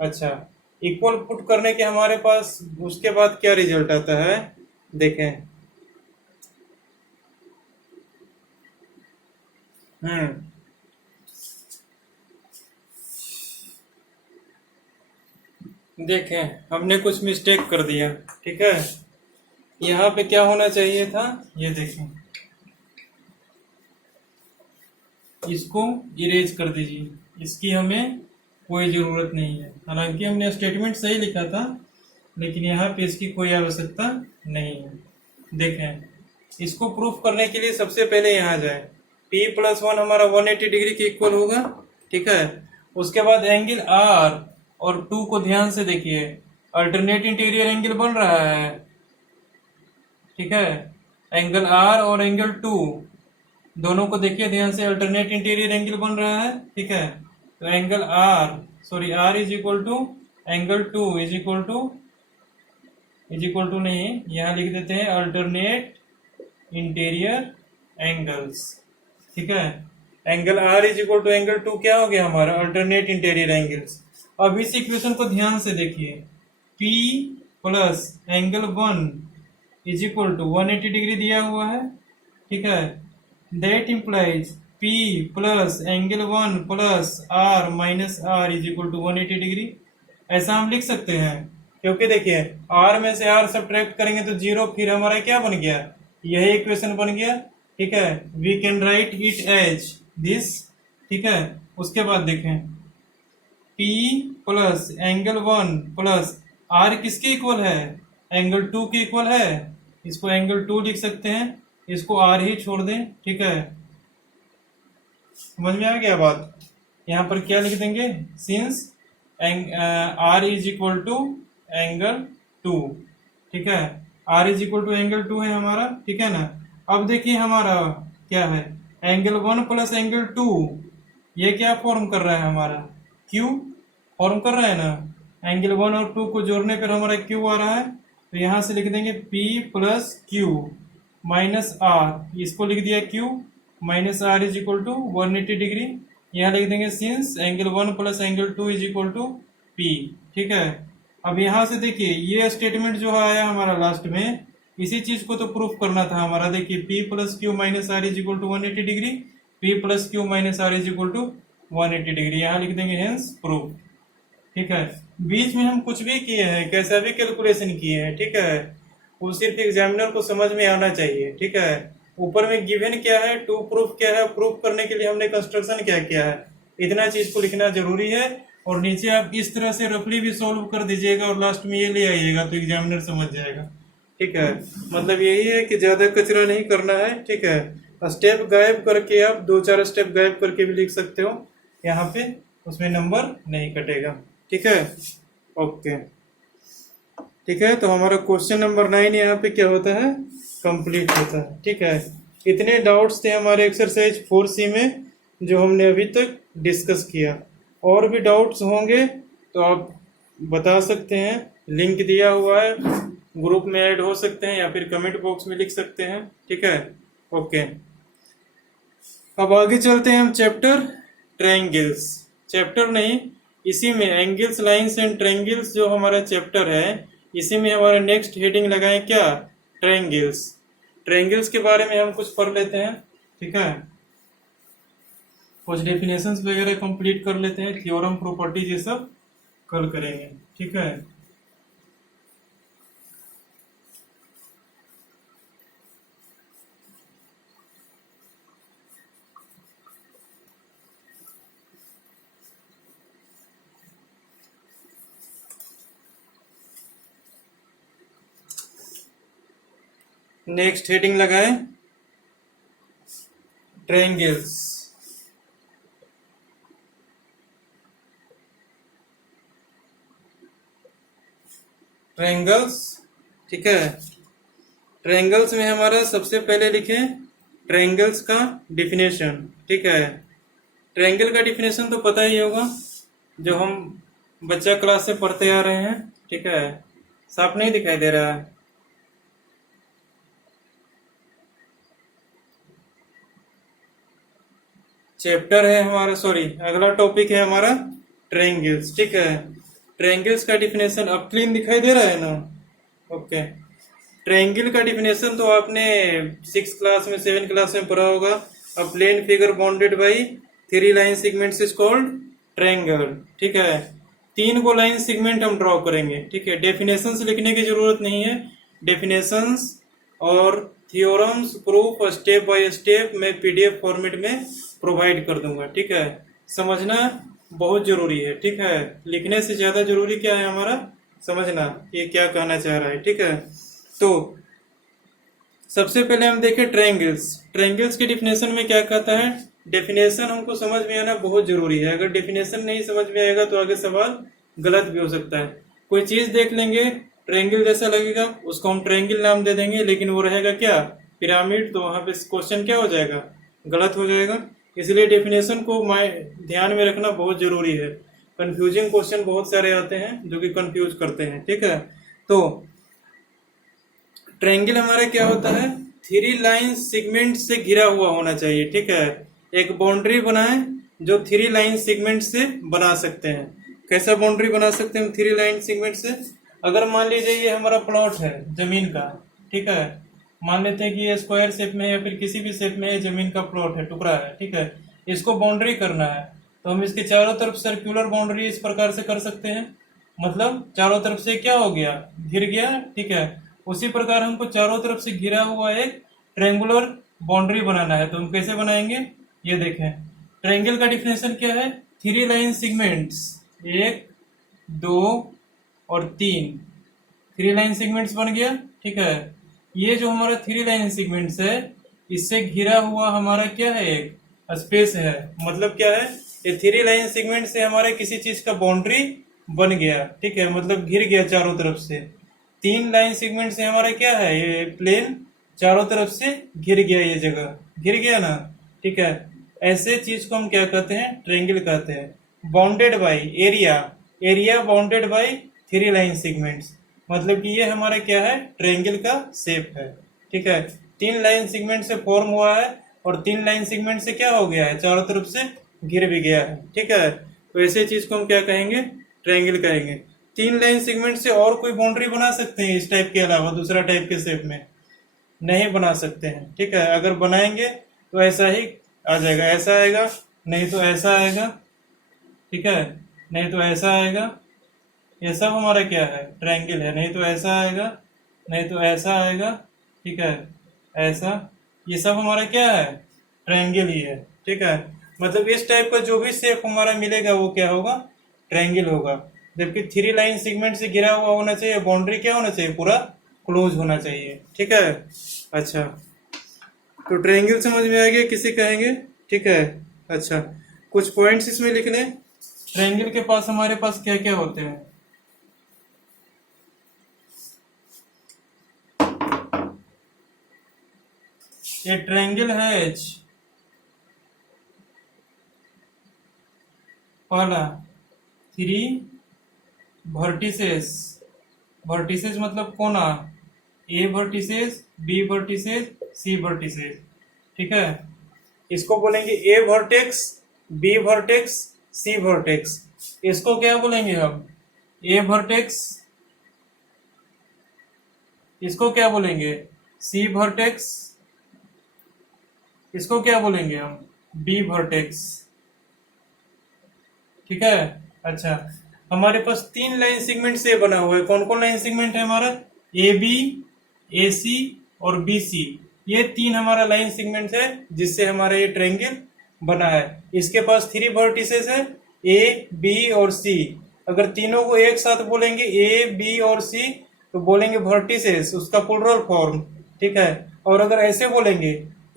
अच्छा, इक्वल पुट करने के हमारे पास उसके बाद क्या रिजल्ट आता है, देखें, देखें हमने कुछ मिस्टेक कर दिया, ठीक है। यहाँ पे क्या होना चाहिए था, ये देखें, इसको इरेज कर दीजिए, इसकी हमें कोई जरूरत नहीं है, हालांकि हमने स्टेटमेंट सही लिखा था, लेकिन यहाँ पे इसकी कोई आवश्यकता नहीं है। देखें इसको प्रूफ करने के लिए सबसे पहले यहाँ जाए, P प्लस 1 हमारा 180 डिग्री के इक्वल होगा, ठीक है। उसके बाद एंगल R और 2 को ध्यान से देखिए, अल्टरनेट इंटीरियर एंगल बन रहा है, ठीक है, एंगल R और एंगल 2 दोनों को देखिए ध्यान से, अल्टरनेट इंटीरियर एंगल बन रहा है, ठीक है। तो angle R is equal to angle 2 is equal to नहीं, यहाँ लिख देते हैं अल्टरनेट इंटीरियर एंगल्स, ठीक है। Angle R is equal to angle 2 क्या हो गया हमारा, अल्टरनेट इंटीरियर एंगल्स। अब इस इक्वेशन को ध्यान से देखिए, P plus angle 1 is equal to 180 degree दिया हुआ है, ठीक है। That implies P plus angle 1 plus R minus R is equal to 180 degree, ऐसा हम लिख सकते हैं, क्योंकि देखिए R में से R सब्ट्रैक्ट करेंगे तो 0, फिर हमारा क्या बन गया, यही इक्वेशन बन गया, ठीक है। We can write it as this, ठीक है। उसके बाद देखें P plus angle 1 plus R किसके इक्वल है, एंगल 2 के इक्वल है, इसको एंगल 2 लिख सकते हैं, इसको R ही छोड़ दें, ठीक है। समझ में आ गया बात, यहाँ पर क्या लिख देंगे, since R is equal to angle 2, ठीक है, R is equal to angle 2 है हमारा, ठीक है ना। अब देखिए हमारा क्या है, एंगल 1 प्लस एंगल 2, ये क्या फॉर्म कर रहा है हमारा, Q फॉर्म कर रहा है ना, एंगल 1 और 2 को जोड़ने पर हमारा Q आ रहा है, तो यहाँ से लिख देंगे P plus Q minus R, इसको लिख दिया Q minus R is equal to 180 degree, यहाँ लिख देंगे since angle 1 plus angle 2 is equal to P, ठीक है। अब यहाँ से देखिए ये स्टेटमेंट जो आया हमारा लास्ट में, इसी चीज को तो प्रूफ करना था हमारा। देखिए P plus Q minus R is equal to 180 degree, P plus Q minus R is equal to 180 degree, यहाँ लिख देंगे हेंस प्रूफ। ठीक है, बीच में हम कुछ भी किए हैं, कैसा भी कैलकुलेशन किए हैं, ठीक है, वो सिर्फ एग्जामिनर को समझ में आना चाहिए। ठीक है, ऊपर में गिवन क्या है, टू प्रूफ क्या है, प्रूफ करने के लिए हमने कंस्ट्रक्शन क्या किया है, इतना चीज को लिखना जरूरी है। और नीचे आप इस तरह से रफली भी सॉल्व कर दीजिएगा और लास्ट में ये ले आइएगा तो एग्जामिनर समझ जाएगा। ठीक है, मतलब यही है कि ज्यादा कचरा नहीं करना है। ठीक है, स्टेप गायब करके आप 2-4 स्टेप गायब करके भी लिख सकते हो यहाँ पे, उसमें नंबर नहीं कटेगा। ठीक है, ओके। ठीक है, तो हमारा क्वेश्चन नंबर 9 यहाँ पे क्या होता है, कंप्लीट होता है। ठीक है, इतने डाउट्स थे हमारे एक्सरसाइज 4C में जो हमने अभी तक डिस्कस किया। और भी डाउट्स होंगे तो आप बता सकते हैं, लिंक दिया हुआ है, ग्रुप में ऐड हो सकते हैं या फिर कमेंट बॉक्स में लिख सकते हैं। ठीक है, ओके। अब आगे चलते हैं हम चैप्टर ट्रायंगल्स, चैप्टर नहीं, इसी में एंगल्स, लाइंस एंड ट्रायंगल्स जो हमारा चैप्टर है, इसी में हमारा नेक्स्ट हेडिंग लगाए क्या, ट्रायंगल्स। ट्रायंगल्स के बारे में हम कुछ पढ़ लेते हैं। ठीक है, कुछ डेफिनेशंस वगैरह कंप्लीट कर लेते हैं, थ्योरम, प्रॉपर्टीज, ये सब कल करेंगे। ठीक है, नेक्स्ट हेडिंग लगाए ट्रायंगल्स। ट्रायंगल्स, ठीक है, ट्रायंगल्स में हमारा सबसे पहले लिखें ट्रायंगल्स का डिफिनेशन। ठीक है, ट्रायंगल का डिफिनेशन तो पता ही होगा, जो हम बच्चा क्लास से पढ़ते आ रहे हैं। ठीक है, साफ नहीं दिखाई दे रहा है, चैप्टर है हमारा, सॉरी अगला टॉपिक है हमारा ट्रायंगल्स। ठीक है, ट्रायंगल्स का डिफिनेशन अब क्लीन दिखाई दे रहा है ना, ओके। ट्रायंगल का डिफिनेशन तो आपने 6 क्लास में, 7 क्लास में पढ़ा होगा। A plane figure bounded by 3 line segments is called triangle. ठीक है, 3 को लाइन सेगमेंट हम ड्रॉ करेंगे। ठीक है, डेफिनेशंस लिखने की जरूरत नहीं है, डेफिनेशंस और theorems, proof step by step मैं PDF फॉर्मेट में प्रोवाइड कर दूंगा। ठीक है, समझना बहुत जरूरी है। ठीक है, लिखने से ज्यादा जरूरी क्या है हमारा, समझना ये क्या कहना चाह रहा है। ठीक है, तो सबसे पहले हम देखें ट्रायंगल्स। ट्रायंगल्स के डिफिनेशन में क्या कहता है, डेफिनेशन हमको समझ में आना बहुत जरूरी है। अगर डेफिनेशन नहीं समझ में आएगा तो आगे सवाल गलत भी हो सकता है। कोई चीज देख लेंगे ट्रायंगल जैसा लगेगा, उसको हम ट्रायंगल नाम दे देंगे, लेकिन वो रहेगा क्या, पिरामिड, तो वहां पे क्वेश्चन क्या हो जाएगा, गलत हो जाएगा। इसलिए डेफिनेशन को ध्यान में रखना बहुत जरूरी है। कंफ्यूजिंग क्वेश्चन बहुत सारे आते हैं जो कि कंफ्यूज करते हैं। ठीक है, तो ट्रायंगल हमारा क्या होता है, 3 लाइन सेगमेंट से घिरा हुआ होना चाहिए। ठीक है, एक बाउंड्री बनाए जो 3 लाइन सेगमेंट से बना सकते हैं। कैसा बाउंड्री बना सकते हैं हम 3 लाइन सेगमेंट से, अगर मान लीजिए ये हमारा प्लॉट है जमीन का। ठीक है, मान लेते हैं कि ये स्क्वायर शेप में या फिर किसी भी शेप में जमीन का प्लॉट है, टुकड़ा है। ठीक है, इसको बाउंड्री करना है तो हम इसके चारों तरफ सर्कुलर बाउंड्री इस प्रकार से कर सकते हैं, मतलब चारों तरफ से क्या हो गया, घिर गया। ठीक है, उसी प्रकार हमको चारों तरफ से घिरा हुआ एक ट्रायंगुलर बाउंड्री बनाना है, तो हम कैसे बनाएंगे, ये देखें। ट्रायंगल का डिफिनेशन क्या है, 3 लाइन सेगमेंट्स, 1, 2 और 3, 3 लाइन सेगमेंट्स बन गया। ठीक है, ये जो हमारा 3 लाइन सेगमेंट्स है, इससे घिरा हुआ हमारा क्या है, एक स्पेस है। मतलब क्या है, ये 3 लाइन सेगमेंट से हमारा किसी चीज का बाउंड्री बन गया। ठीक है, मतलब घिर गया चारों तरफ से। 3 लाइन सेगमेंट से हमारा क्या है, ये प्लेन चारों तरफ से घिर गया, ये जगह घिर गया ना। ठीक है, ऐसे चीज को हम क्या कहते हैं, ट्रायंगल कहते हैं। Bounded by area, area bounded by 3 line segments, मतलब कि ये हमारा क्या है, ट्रायंगल का शेप है। ठीक है, 3 लाइन सेगमेंट से फॉर्म हुआ है और 3 लाइन सेगमेंट से क्या हो गया है, चारों तरफ से घिर भी गया है। ठीक है, तो ऐसे चीज को हम क्या कहेंगे, ट्रायंगल कहेंगे। तीन लाइन सेगमेंट से और कोई बाउंड्री बना सकते हैं इस टाइप के अलावा दूसरा टाइप के शेप में? नहीं बना सकते हैं, ठीक है। अगर बनाएंगे तो ऐसा ही आ जाएगा, ऐसा आएगा, नहीं तो ऐसा आएगा, ठीक है, नहीं तो ऐसा आएगा। ये सब हमारा क्या है? ट्रायंगल है। नहीं तो ऐसा आएगा, नहीं तो ऐसा आएगा, ठीक है, ऐसा। ये सब हमारा क्या है? ट्रायंगल ही है, ठीक है। मतलब इस टाइप का जो भी शेप हमारा मिलेगा वो क्या होगा? ट्रायंगल होगा। जबकि थ्री लाइन सेगमेंट से घिरा हुआ होना चाहिए, बाउंड्री क्या होना चाहिए? पूरा क्लोज होना चाहिए, ठीक है। अच्छा, तो ट्रायंगल समझ में आ गया, किसे कहेंगे? ठीक है। अच्छा, कुछ पॉइंट्स इसमें लिख लें। ट्रायंगल के पास हमारे पास क्या क्या होते हैं? ये ट्रायंगल है एच, पहला थ्री वर्टिसेस, वर्टिसेस मतलब कोना, ए वर्टिसेस, बी वर्टिसेस, सी वर्टिसेस, ठीक है। इसको बोलेंगे ए वर्टेक्स, बी वर्टेक्स, सी वर्टेक्स। इसको क्या बोलेंगे हम? ए वर्टेक्स। इसको क्या बोलेंगे? सी वर्टेक्स। इसको क्या बोलेंगे हम? बी वर्टेक्स, ठीक है। अच्छा, हमारे पास तीन लाइन सेगमेंट से बना हुआ है। कौन कौन लाइन सेगमेंट है हमारा? ए बी, ए सी और बी सी। ये तीन हमारा लाइन सेगमेंट है जिससे हमारा ये ट्रायंगल बना है। इसके पास थ्री वर्टिसेस है, ए बी और सी। अगर तीनों को एक साथ बोलेंगे ए बी और सी तो बोलेंगे वर्टिसेस, उसका प्लुरल फॉर्म, ठीक है। और अगर ऐसे बोलेंगे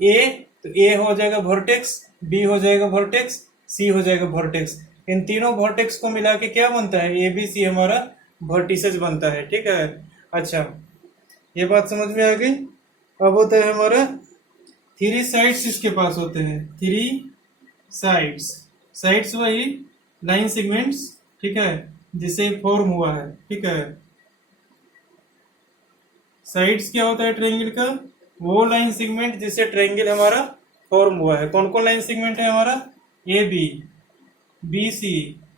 ए तो ए हो जाएगा वर्टेक्स, बी हो जाएगा वर्टेक्स, सी हो जाएगा वर्टेक्स। इन तीनों वर्टेक्स को मिला के क्या बनता है? ए बी सी हमारा वर्टिसेस बनता है, ठीक है। अच्छा, ये बात समझ में आ गई। अब होता है हमारा थ्री साइड्स, इसके पास होते हैं थ्री साइड्स। साइड्स वही लाइन सेगमेंट्स, ठीक है, जिसे फॉर्म हुआ है, ठीक है। साइड्स क्या होता है ट्रायंगल का? वो लाइन सेगमेंट जिससे ट्रायंगल हमारा फॉर्म हुआ है। कौन कौन लाइन सेगमेंट है हमारा? ए बी, बी सी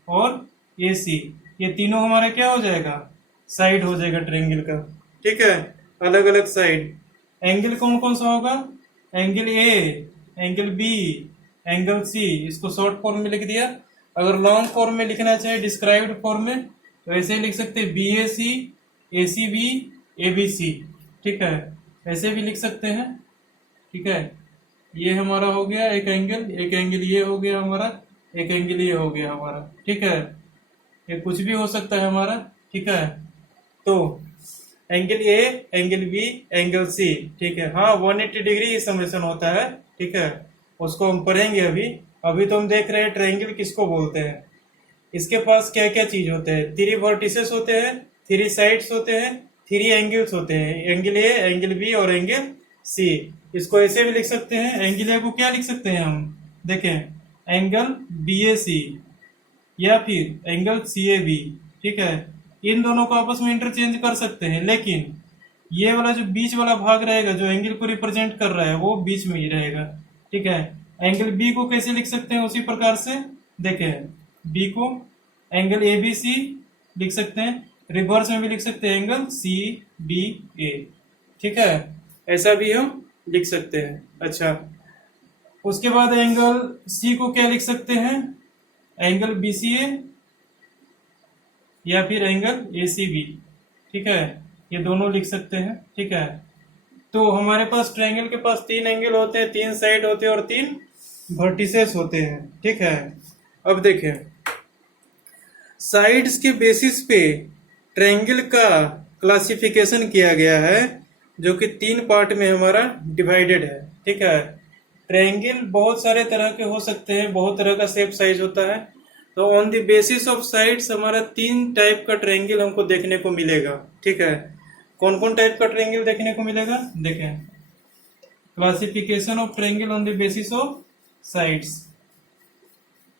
और ए सी। ये तीनों हमारा क्या हो जाएगा? साइड हो जाएगा ट्रायंगल का, ठीक है। अलग अलग साइड। एंगल कौन कौन सा होगा? Angle A, angle B, angle C. इसको शॉर्ट फॉर्म में लिख दिया। अगर लॉन्ग फॉर्म में लिखना चाहे, डिस्क्राइब्ड फॉर्म में, तो ऐसे लिख सकते हैं B A C, A C B, A B C, ठीक है। ऐसे भी लिख सकते हैं, ठीक है। ये हमारा हो गया एक एंगल ये हो गया हमारा, एक एंगल ये हो गया हमारा, ठीक है। ये कुछ भी हो सकता है हमारा, ठीक है। तो angle A, angle B, angle C, ठीक है। हाँ, 180 डिग्री समेशन होता है, ठीक है। उसको हम पढ़ेंगे अभी। अभी तो हम देख रहे हैं ट्रायंगल किसको बोलते हैं। इसके पास क्या क्या चीज होते हैं? थ्री वर्टिसेस होते हैं, थ्री साइड्स होते हैं, थ्री एंगल्स होते हैं, एंगल ए, एंगल बी और एंगल सी। इसको ऐसे भी लिख सकते हैं। एंगल ए को क्या लिख सकते हैं हम? देखें, एंगल बी ए सी या फिर एंगल सी ए बी, ठीक है। इन दोनों को आपस में इंटरचेंज कर सकते हैं, लेकिन ये वाला जो बीच वाला भाग रहेगा जो एंगल को रिप्रेजेंट कर रहा है वो बीच में ही रहेगा, ठीक है। एंगल बी को कैसे लिख सकते हैं? उसी प्रकार से देखें, बी को एंगल ए बी सी लिख सकते हैं, रिवर्स में भी लिख सकते हैं एंगल सी बी ए, ठीक है। ऐसा भी हम लिख सकते हैं। अच्छा, उसके बाद एंगल सी को क्या लिख सकते हैं? एंगल बी सी ए या फिर एंगल ए सी बी, ठीक है। ये दोनों लिख सकते हैं, ठीक है। तो हमारे पास ट्रायंगल के पास तीन एंगल होते हैं, तीन साइड होते हैं और तीन वर्टिसेस होते हैं, ठीक है। अब देखें, साइड्स के बेसिस पे ट्रायंगल का क्लासिफिकेशन किया गया है जो कि तीन पार्ट में हमारा डिवाइडेड है, ठीक है। ट्रायंगल बहुत सारे तरह के हो सकते हैं, बहुत तरह का शेप साइज होता है। तो on the basis of sides हमारा तीन टाइप का ट्रायंगल हमको देखने को मिलेगा, ठीक है। कौन कौन टाइप का ट्रायंगल देखने को मिलेगा? देखें, classification of triangle on the basis of sides.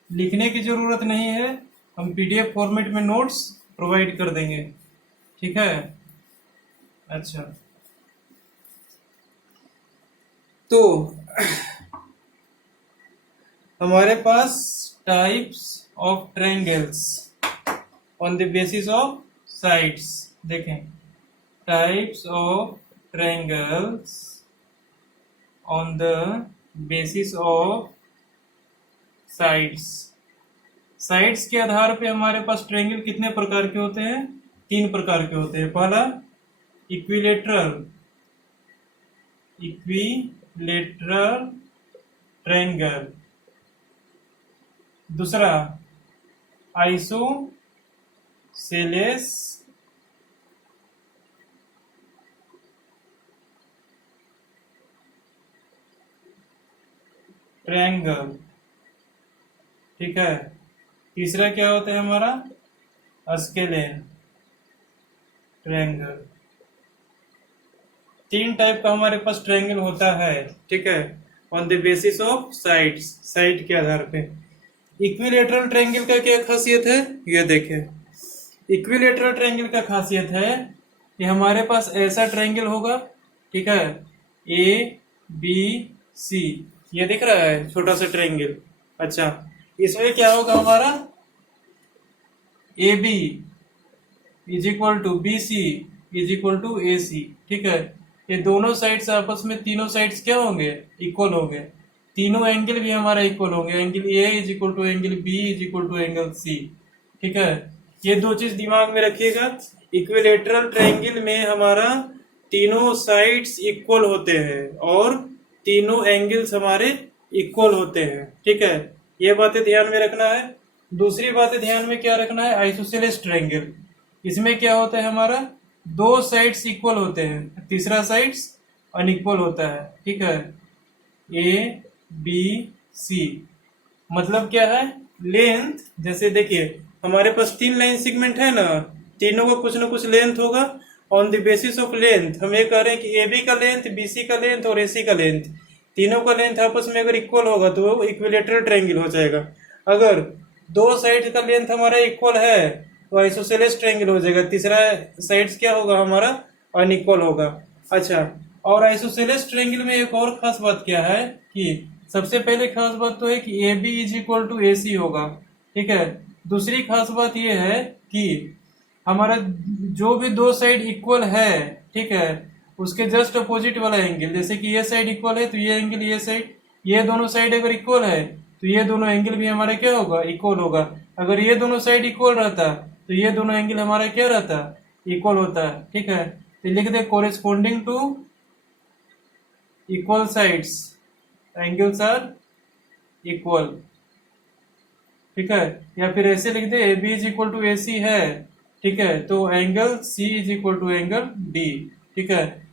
लिखने की जरूरत नहीं है, हम पीडीएफ फॉर्मेट में नोट्स प्रोवाइड कर देंगे, ठीक है। अच्छा, तो हमारे पास types of triangles on the basis of sides. देखें, types of triangles on the basis of sides. Sides के आधार पे हमारे पास ट्रायंगल कितने प्रकार के होते हैं? 3 प्रकार के होते हैं। पहला इक्विलेटरल ट्रायंगल, दूसरा आइसोसेलेस ट्रायंगल, ठीक है। तीसरा क्या होता है हमारा? Scalene triangle. 3 टाइप का हमारे पास ट्रायंगल होता है, ठीक है, on the basis of sides, side के आधार पे। इक्विलेटरल ट्रायंगल का क्या खासियत है? ये देखें, इक्विलेटरल ट्रायंगल का खासियत है कि हमारे पास ऐसा ट्रायंगल होगा, ठीक है, ए बी सी, ये दिख रहा है छोटा सा ट्रायंगल। अच्छा, इसमें क्या होगा हमारा? A B is equal to B C is equal to A C, ठीक है। ये दोनों साइड्स आपस में, तीनों साइड्स क्या होंगे? इक्वल होंगे। तीनों एंगल भी हमारा इक्वल होंगे। Angle A is equal to angle B is equal to angle C, ठीक है। ये 2 चीज दिमाग में रखिएगा। इक्विलेटरल ट्रायंगल में हमारा तीनों साइड्स इक्वल होते हैं और तीनों एंगल्स हमारे इक्वल होते हैं, ठीक है। ये बातें ध्यान में रखना है। दूसरी बातें ध्यान में क्या रखना है? आइसोसेलेस ट्रायंगल, इसमें क्या होता है हमारा? 2 साइड्स इक्वल होते हैं, तीसरा साइड्स अनइक्वल होता है, ठीक है। ए बी सी मतलब क्या है? लेंथ, जैसे देखिए हमारे पास 3 लाइन सेगमेंट है ना, तीनों का कुछ ना कुछ लेंथ होगा। On the basis of length हम ये कह रहे हैं कि ए बी का लेंथ, बी सी का लेंथ और ए सी का लेंथ, तीनों का लेंथ आपस में अगर इक्वल होगा तो वो इक्विलेटरल ट्रायंगल हो जाएगा। अगर 2 साइड का लेंथ हमारा इक्वल है तो आइसोसेलेस ट्रायंगल हो जाएगा। तीसरा साइड्स क्या होगा हमारा? अनइक्वल होगा। अच्छा, और आइसोसेलेस ट्रायंगल में एक और खास बात क्या है कि सबसे पहले खास बात तो है कि A B is equal to A C होगा, ठीक है। दूसरी खास बात यह है कि हमारा जो भी 2 साइड इक्वल है, ठीक है, उसके जस्ट अपोजिट वाला एंगल, जैसे कि ये साइड इक्वल है तो ये एंगल, ये साइड, ये दोनों साइड अगर इक्वल है तो ये दोनों एंगल भी हमारा क्या होगा? इक्वल होगा। अगर ये दोनों साइड इक्वल रहता तो ये दोनों एंगल हमारा क्या रहता? इक्वल होता है, ठीक है। तो लिख दे corresponding to equal sides angles are equal, ठीक है। या फिर ऐसे लिख दे A B is equal to A C है, ठीक है, तो angle C is equal to angle D, ठीक है।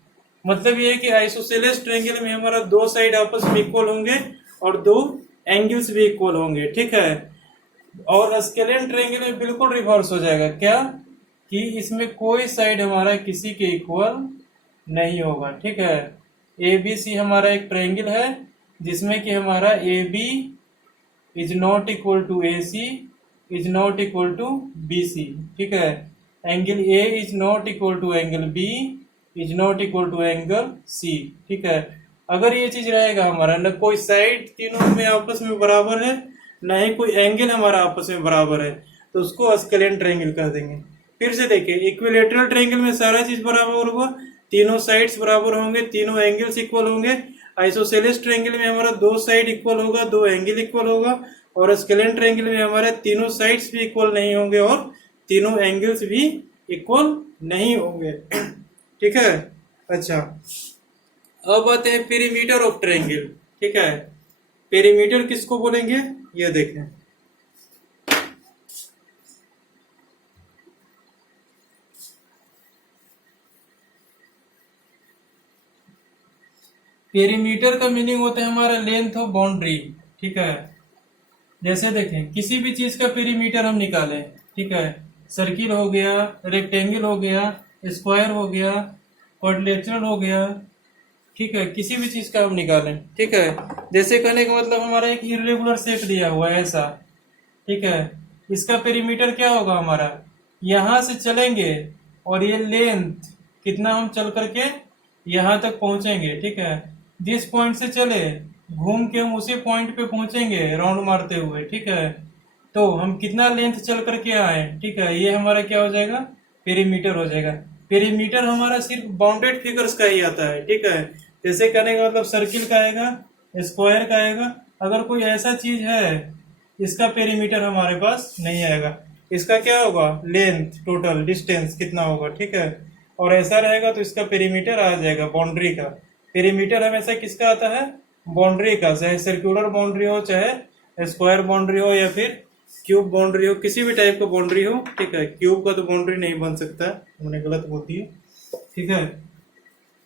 मतलब ये है कि आइसोसेलेस ट्रायंगल में हमारा 2 साइड आपस में इक्वल होंगे और 2 एंगल्स भी इक्वल होंगे, ठीक है। और स्केलेन ट्रायंगल में बिल्कुल रिवर्स हो जाएगा। क्या? कि इसमें कोई साइड हमारा किसी के इक्वल नहीं होगा, ठीक है। ए बी सी हमारा एक ट्रायंगल है जिसमें कि हमारा A B is not equal to A C is not equal to B C, ठीक है। Angle A is not equal to angle B is not equal to angle C, ठीक है। अगर ये चीज रहेगा हमारा, न कोई साइड तीनों में आपस में बराबर है, न ही कोई एंगल हमारा आपस में बराबर है, तो उसको स्केलेन ट्रायंगल कह देंगे। फिर से देखिए, इक्विलेटरल ट्रायंगल में सारा चीज बराबर होगा, तीनों साइड्स बराबर होंगे, तीनों एंगल्स इक्वल होंगे। आइसोसेलेस ट्रायंगल में हमारा 2 साइड इक्वल होगा, 2 एंगल इक्वल होगा। और स्केलेन ट्रायंगल में हमारे तीनों साइड्स भी इक्वल नहीं होंगे और तीनों एंगल्स भी इक्वल नहीं होंगे, ठीक है। अच्छा, अब आते हैं पेरीमीटर ऑफ ट्रायंगल, ठीक है। पेरीमीटर किसको बोलेंगे? ये देखें, पेरीमीटर का मीनिंग होता है हमारा लेंथ ऑफ बाउंड्री, ठीक है। जैसे देखें, किसी भी चीज का पेरीमीटर हम निकालें, ठीक है, सर्किल हो गया, रेक्टेंगल हो गया, स्क्वायर हो गया, क्वाड्रिलेटरल हो गया, ठीक है, किसी भी चीज का हम निकालें, ठीक है। जैसे कहने का मतलब हमारा एक इर्रेगुलर शेप दिया हुआ है ऐसा, ठीक है, इसका पेरीमीटर क्या होगा हमारा? यहां से चलेंगे और ये लेंथ कितना हम चल करके यहां तक पहुंचेंगे, ठीक है। जिस पॉइंट से चले घूम के हम उसी पॉइंट पे पहुंचेंगे राउंड मारते हुए, ठीक है। तो हम कितना लेंथ चल करके आए, ठीक है, ये हमारा क्या हो जाएगा? पेरीमीटर हो जाएगा। पेरीमीटर हमारा सिर्फ बाउंडेड फिगर्स का ही आता है, ठीक है। जैसे कहने का मतलब सर्किल का आएगा, स्क्वायर का आएगा। अगर कोई ऐसा चीज है इसका पेरीमीटर हमारे पास नहीं आएगा। इसका क्या होगा, लेंथ, टोटल डिस्टेंस कितना होगा, ठीक है। और ऐसा रहेगा तो इसका पेरीमीटर आ जाएगा बाउंड्री का। पेरीमीटर हमेशा किसका आता है, बाउंड्री का, चाहे सर्कुलर बाउंड्री हो, चाहे स्क्वायर बाउंड्री हो, या फिर क्यूब बाउंड्री हो, किसी भी टाइप का बाउंड्री हो, ठीक है। क्यूब का तो बाउंड्री नहीं बन सकता, हमने गलत बोल दिया, ठीक है।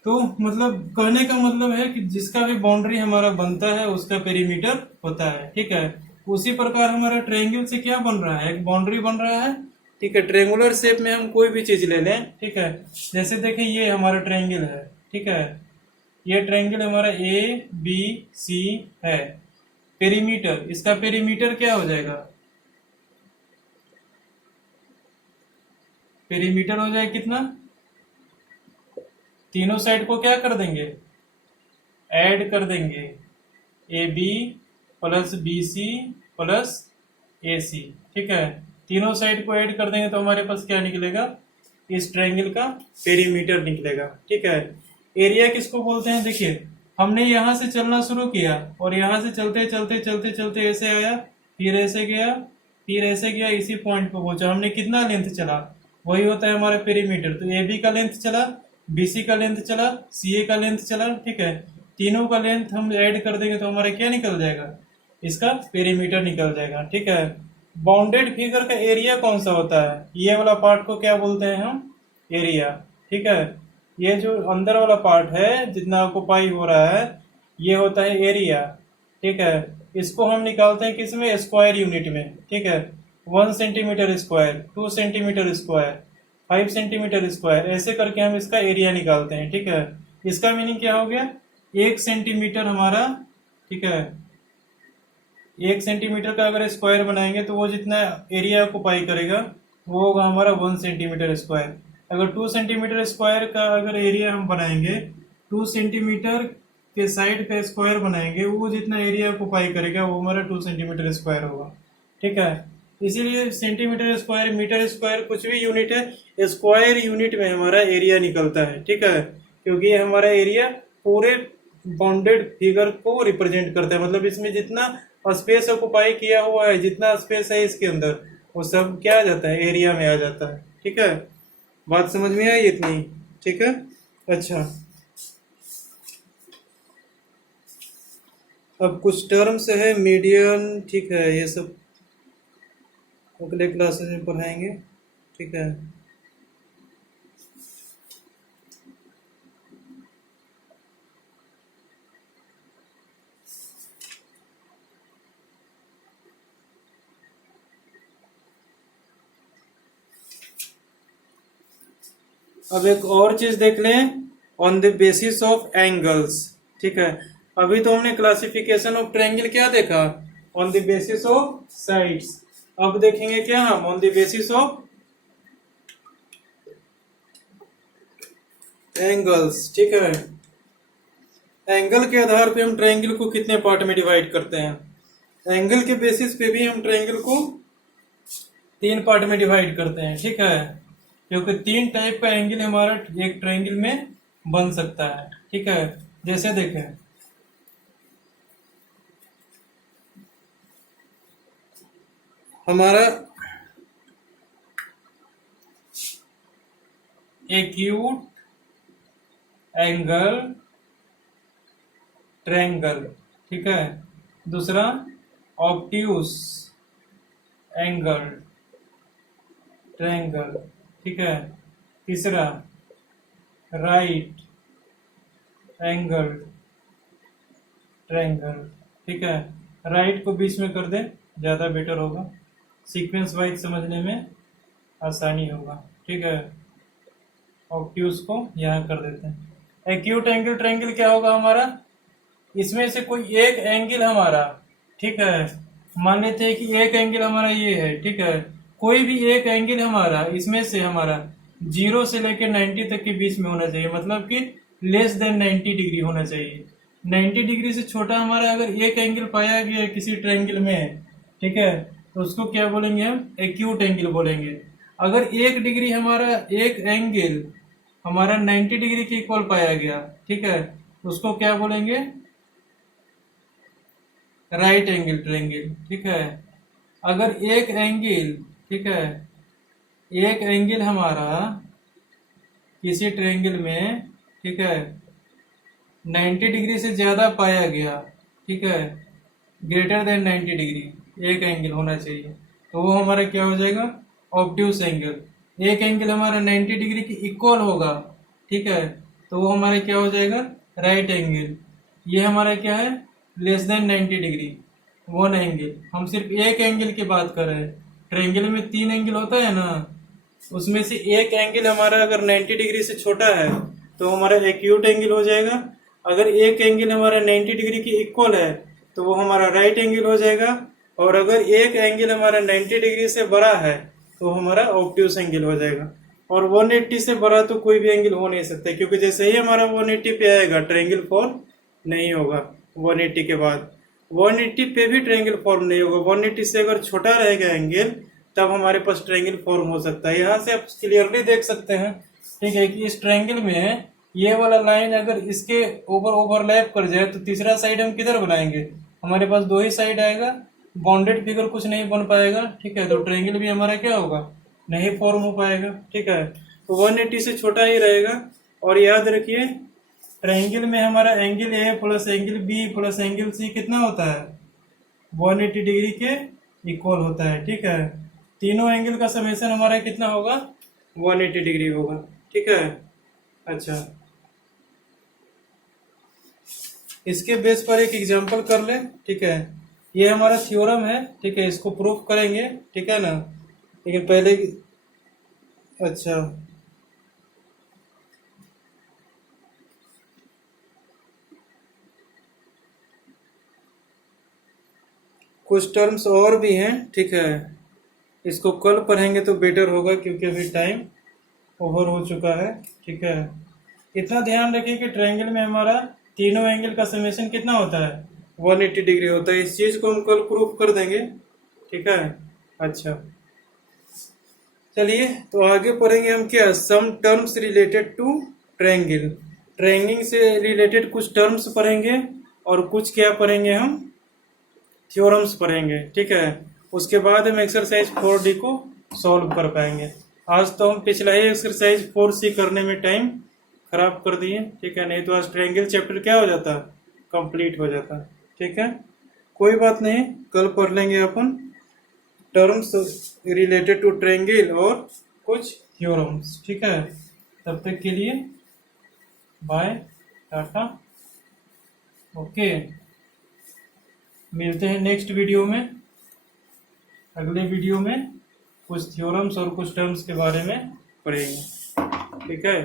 तो मतलब कहने का मतलब है कि जिसका भी बाउंड्री हमारा बनता है उसका पेरीमीटर होता है, ठीक है। उसी प्रकार हमारा ट्रायंगल से क्या बन रहा है, एक बाउंड्री बन रहा है, ठीक है। ट्रायंगुलर शेप में हम कोई भी चीज ले लें, ठीक है। जैसे देखिए ये हमारा ट्रायंगल है, ठीक है। ये ट्रायंगल हमारा ए बी सी है। पेरीमीटर, इसका पेरीमीटर क्या हो जाएगा, पेरीमीटर हो जाएगा कितना, तीनों साइड को क्या कर देंगे, ऐड कर देंगे, A B plus B C plus A C, ठीक है। तीनों साइड को ऐड कर देंगे तो हमारे पास क्या निकलेगा, इस ट्रायंगल का पेरीमीटर निकलेगा, ठीक है। एरिया किसको बोलते हैं, देखिए हमने यहां से चलना शुरू किया और यहां से चलते चलते चलते चलते ऐसे आया, फिर ऐसे गया, फिर ऐसे गया, इसी पॉइंट पर पहुंचा। हमने कितना लेंथ चला, वही होता है हमारा पेरीमीटर। तो ए बी का लेंथ चला, बीसी का लेंथ चला, सीए का लेंथ चला, ठीक है। तीनों का लेंथ हम ऐड कर देंगे तो हमारा क्या निकल जाएगा, इसका पेरीमीटर निकल जाएगा, ठीक है। बाउंडेड फिगर का एरिया कौन सा होता है, ये वाला पार्ट को क्या बोलते हैं हम, एरिया, ठीक है। ये जो अंदर वाला पार्ट है जितना ऑक्युपाई हो रहा है ये होता है एरिया, ठीक है। इसको हम निकालते हैं किसमें, स्क्वायर यूनिट में, ठीक है। 1 centimetre square, 2 centimetre square, 5 centimetre square, ऐसे करके हम इसका एरिया निकालते हैं, ठीक है। इसका मीनिंग क्या हो गया, 1 सेंटीमीटर हमारा, ठीक है। 1 सेंटीमीटर का अगर स्क्वायर बनाएंगे तो वो जितना एरिया ऑक्युपाई करेगा वो होगा हमारा 1 सेंटीमीटर स्क्वायर। अगर 2 सेंटीमीटर स्क्वायर का अगर एरिया हम बनाएंगे, 2 सेंटीमीटर के साइड का स्क्वायर बनाएंगे, वो जितना एरिया ऑक्युपाई करेगा वो हमारा 2 सेंटीमीटर स्क्वायर होगा, ठीक है। इसीलिए सेंटीमीटर स्क्वायर, मीटर स्क्वायर, कुछ भी यूनिट है, स्क्वायर यूनिट में हमारा एरिया निकलता है, ठीक है। क्योंकि ये हमारा एरिया पूरे बाउंडेड फिगर को रिप्रेजेंट करता है। मतलब इसमें जितना स्पेस ऑक्युपाई किया हुआ है, जितना स्पेस है इसके अंदर, वो सब क्या आ जाता है, एरिया में आ जाता है, ठीक है। बात समझ में आई इतनी, ठीक है। अच्छा, अब कुछ टर्म्स है, मीडियन, ठीक है, ये सब अगले क्लासेस में पढ़ाएंगे, ठीक है। अब एक और चीज देख लें, on the basis of angles, ठीक है। अभी तो हमने क्लासिफिकेशन ऑफ ट्रायंगल क्या देखा, on the basis of sides. अब देखेंगे क्या हम, on the basis of angles, ठीक है। एंगल के आधार पे हम ट्रायंगल को कितने पार्ट में डिवाइड करते हैं, एंगल के बेसिस पे भी हम ट्रायंगल को 3 पार्ट में डिवाइड करते हैं, ठीक है। क्योंकि 3 टाइप का एंगल हमारा एक ट्रायंगल में बन सकता है, ठीक है। जैसे देखें, हमारा एक्यूट एंगल ट्रायंगल, ठीक है। दूसरा ऑब्ट्यूस एंगल ट्रायंगल, ठीक है। तीसरा राइट एंगल ट्रायंगल, ठीक है। राइट को बीच में कर दें, ज़्यादा बेटर होगा, सीक्वेंस वाइज समझने में आसानी होगा, ठीक है। ऑब्ट्यूस को यहाँ कर देते हैं। एक्यूट एंगल ट्रायंगल क्या होगा हमारा, इसमें से कोई एक एंगल हमारा, ठीक है, मान लेते हैं कि एक एंगल हमारा ये है, ठीक है। कोई भी एक एंगल हमारा इसमें से हमारा 0 से लेकर 90 तक के बीच में होना चाहिए, मतलब कि लेस देन 90 डिग्री होना चाहिए। 90 डिग्री से छोटा हमारा अगर एक एंगल पाया गया किसी ट्रायंगल में, ठीक है, तो उसको क्या बोलेंगे हम, एक्यूट एंगल बोलेंगे। अगर एक डिग्री हमारा एक एंगल हमारा 90 डिग्री के इक्वल पाया गया, ठीक है, उसको क्या बोलेंगे? राइट एंगल ट्रायंगल, ठीक है। अगर एक एंगल, ठीक है, एक एंगल हमारा किसी ट्रायंगल में, ठीक है, 90 डिग्री से ज्यादा पाया गया, ठीक है, ग्रेटर देन 90 डिग्री एक एंगल होना चाहिए, तो वो हमारा क्या हो जाएगा? Obtuse angle. एक एंगल हमारा 90 डिग्री की इक्वल होगा, ठीक है, तो वो हमारा क्या हो जाएगा? Right angle. ये हमारा क्या है? Less than 90 degree, one angle. हम सिर्फ एक एंगल की बात कर रहे हैं। ट्रायंगल में 3 एंगल होता है ना, उसमें से एक एंगल हमारा अगर 90 डिग्री से छोटा है तो हमारा एक्यूट एंगल हो जाएगा। अगर एक एंगल हमारा 90 डिग्री की इक्वल है तो वो हमारा राइट एंगल हो जाएगा। और अगर एक एंगल हमारा 90 डिग्री से बड़ा है तो हमारा ऑब्ट्यूस एंगल हो जाएगा। और 180 से बड़ा तो कोई भी एंगल हो नहीं सकता, क्योंकि जैसे ही हमारा 180 पे आएगा ट्रायंगल फॉर्म नहीं होगा। 180 के बाद 180 पे भी ट्रायंगल फॉर्म नहीं होगा। 180 से अगर छोटा रहेगा एंगल तब हमारे पास ट्रायंगल फॉर्म हो सकता है। यहाँ से आप क्लियरली देख सकते हैं, ठीक है, कि इस ट्रायंगल में ये वाला लाइन अगर इसके ऊपर ओवरलैप कर जाए तो तीसरा साइड हम किधर बनाएंगे? हमारे पास 2 ही साइड आएगा, बाउंडेड फिगर कुछ नहीं बन पाएगा, ठीक है, तो ट्रायंगल भी हमारा क्या होगा? नहीं फॉर्म हो पाएगा, ठीक है। तो 180 से छोटा ही रहेगा। और याद रखिए ट्रायंगल में हमारा angle A plus angle B plus angle C कितना होता है? 180 डिग्री के इक्वल होता है, ठीक है। तीनों एंगल का समेशन हमारा कितना होगा? 180 डिग्री होगा, ठीक है। अच्छा, इसके बेस पर एक एग्जांपल कर ले, ठीक है। ये हमारा थ्योरम है, ठीक है, इसको प्रूफ करेंगे, ठीक है ना। लेकिन पहले, अच्छा, कुछ टर्म्स और भी हैं, ठीक है, इसको कल पढ़ेंगे तो बेटर होगा क्योंकि अभी टाइम ओवर हो चुका है, ठीक है। इतना ध्यान रखिए कि ट्रायंगल में हमारा तीनों एंगल का समेशन कितना होता है? 180 डिग्री होता है। इस चीज को हम कल प्रूफ कर देंगे, ठीक है। अच्छा, चलिए तो आगे पढ़ेंगे हम क्या? Some terms related to triangle. Triangle से रिलेटेड कुछ टर्म्स पढ़ेंगे और कुछ क्या पढ़ेंगे? हम थ्योरम्स पढ़ेंगे, ठीक है। उसके बाद हम एक्सरसाइज 4D को सॉल्व कर पाएंगे। आज तो हम पिछला ही एक्सरसाइज 4C करने में टाइम खराब कर दिए, ठीक है, नहीं तो आज ट्रायंगल चैप्टर क्या हो जाता? कंप्लीट हो जाता, ठीक है। कोई बात नहीं, कल पढ़ लेंगे अपन टर्म्स रिलेटेड टू ट्रायंगल और कुछ थ्योरम्स, ठीक है। तब तक के लिए बाय, टाटा, ओके। मिलते हैं नेक्स्ट वीडियो में। अगले वीडियो में कुछ थ्योरम्स और कुछ टर्म्स के बारे में पढ़ेंगे, ठीक है।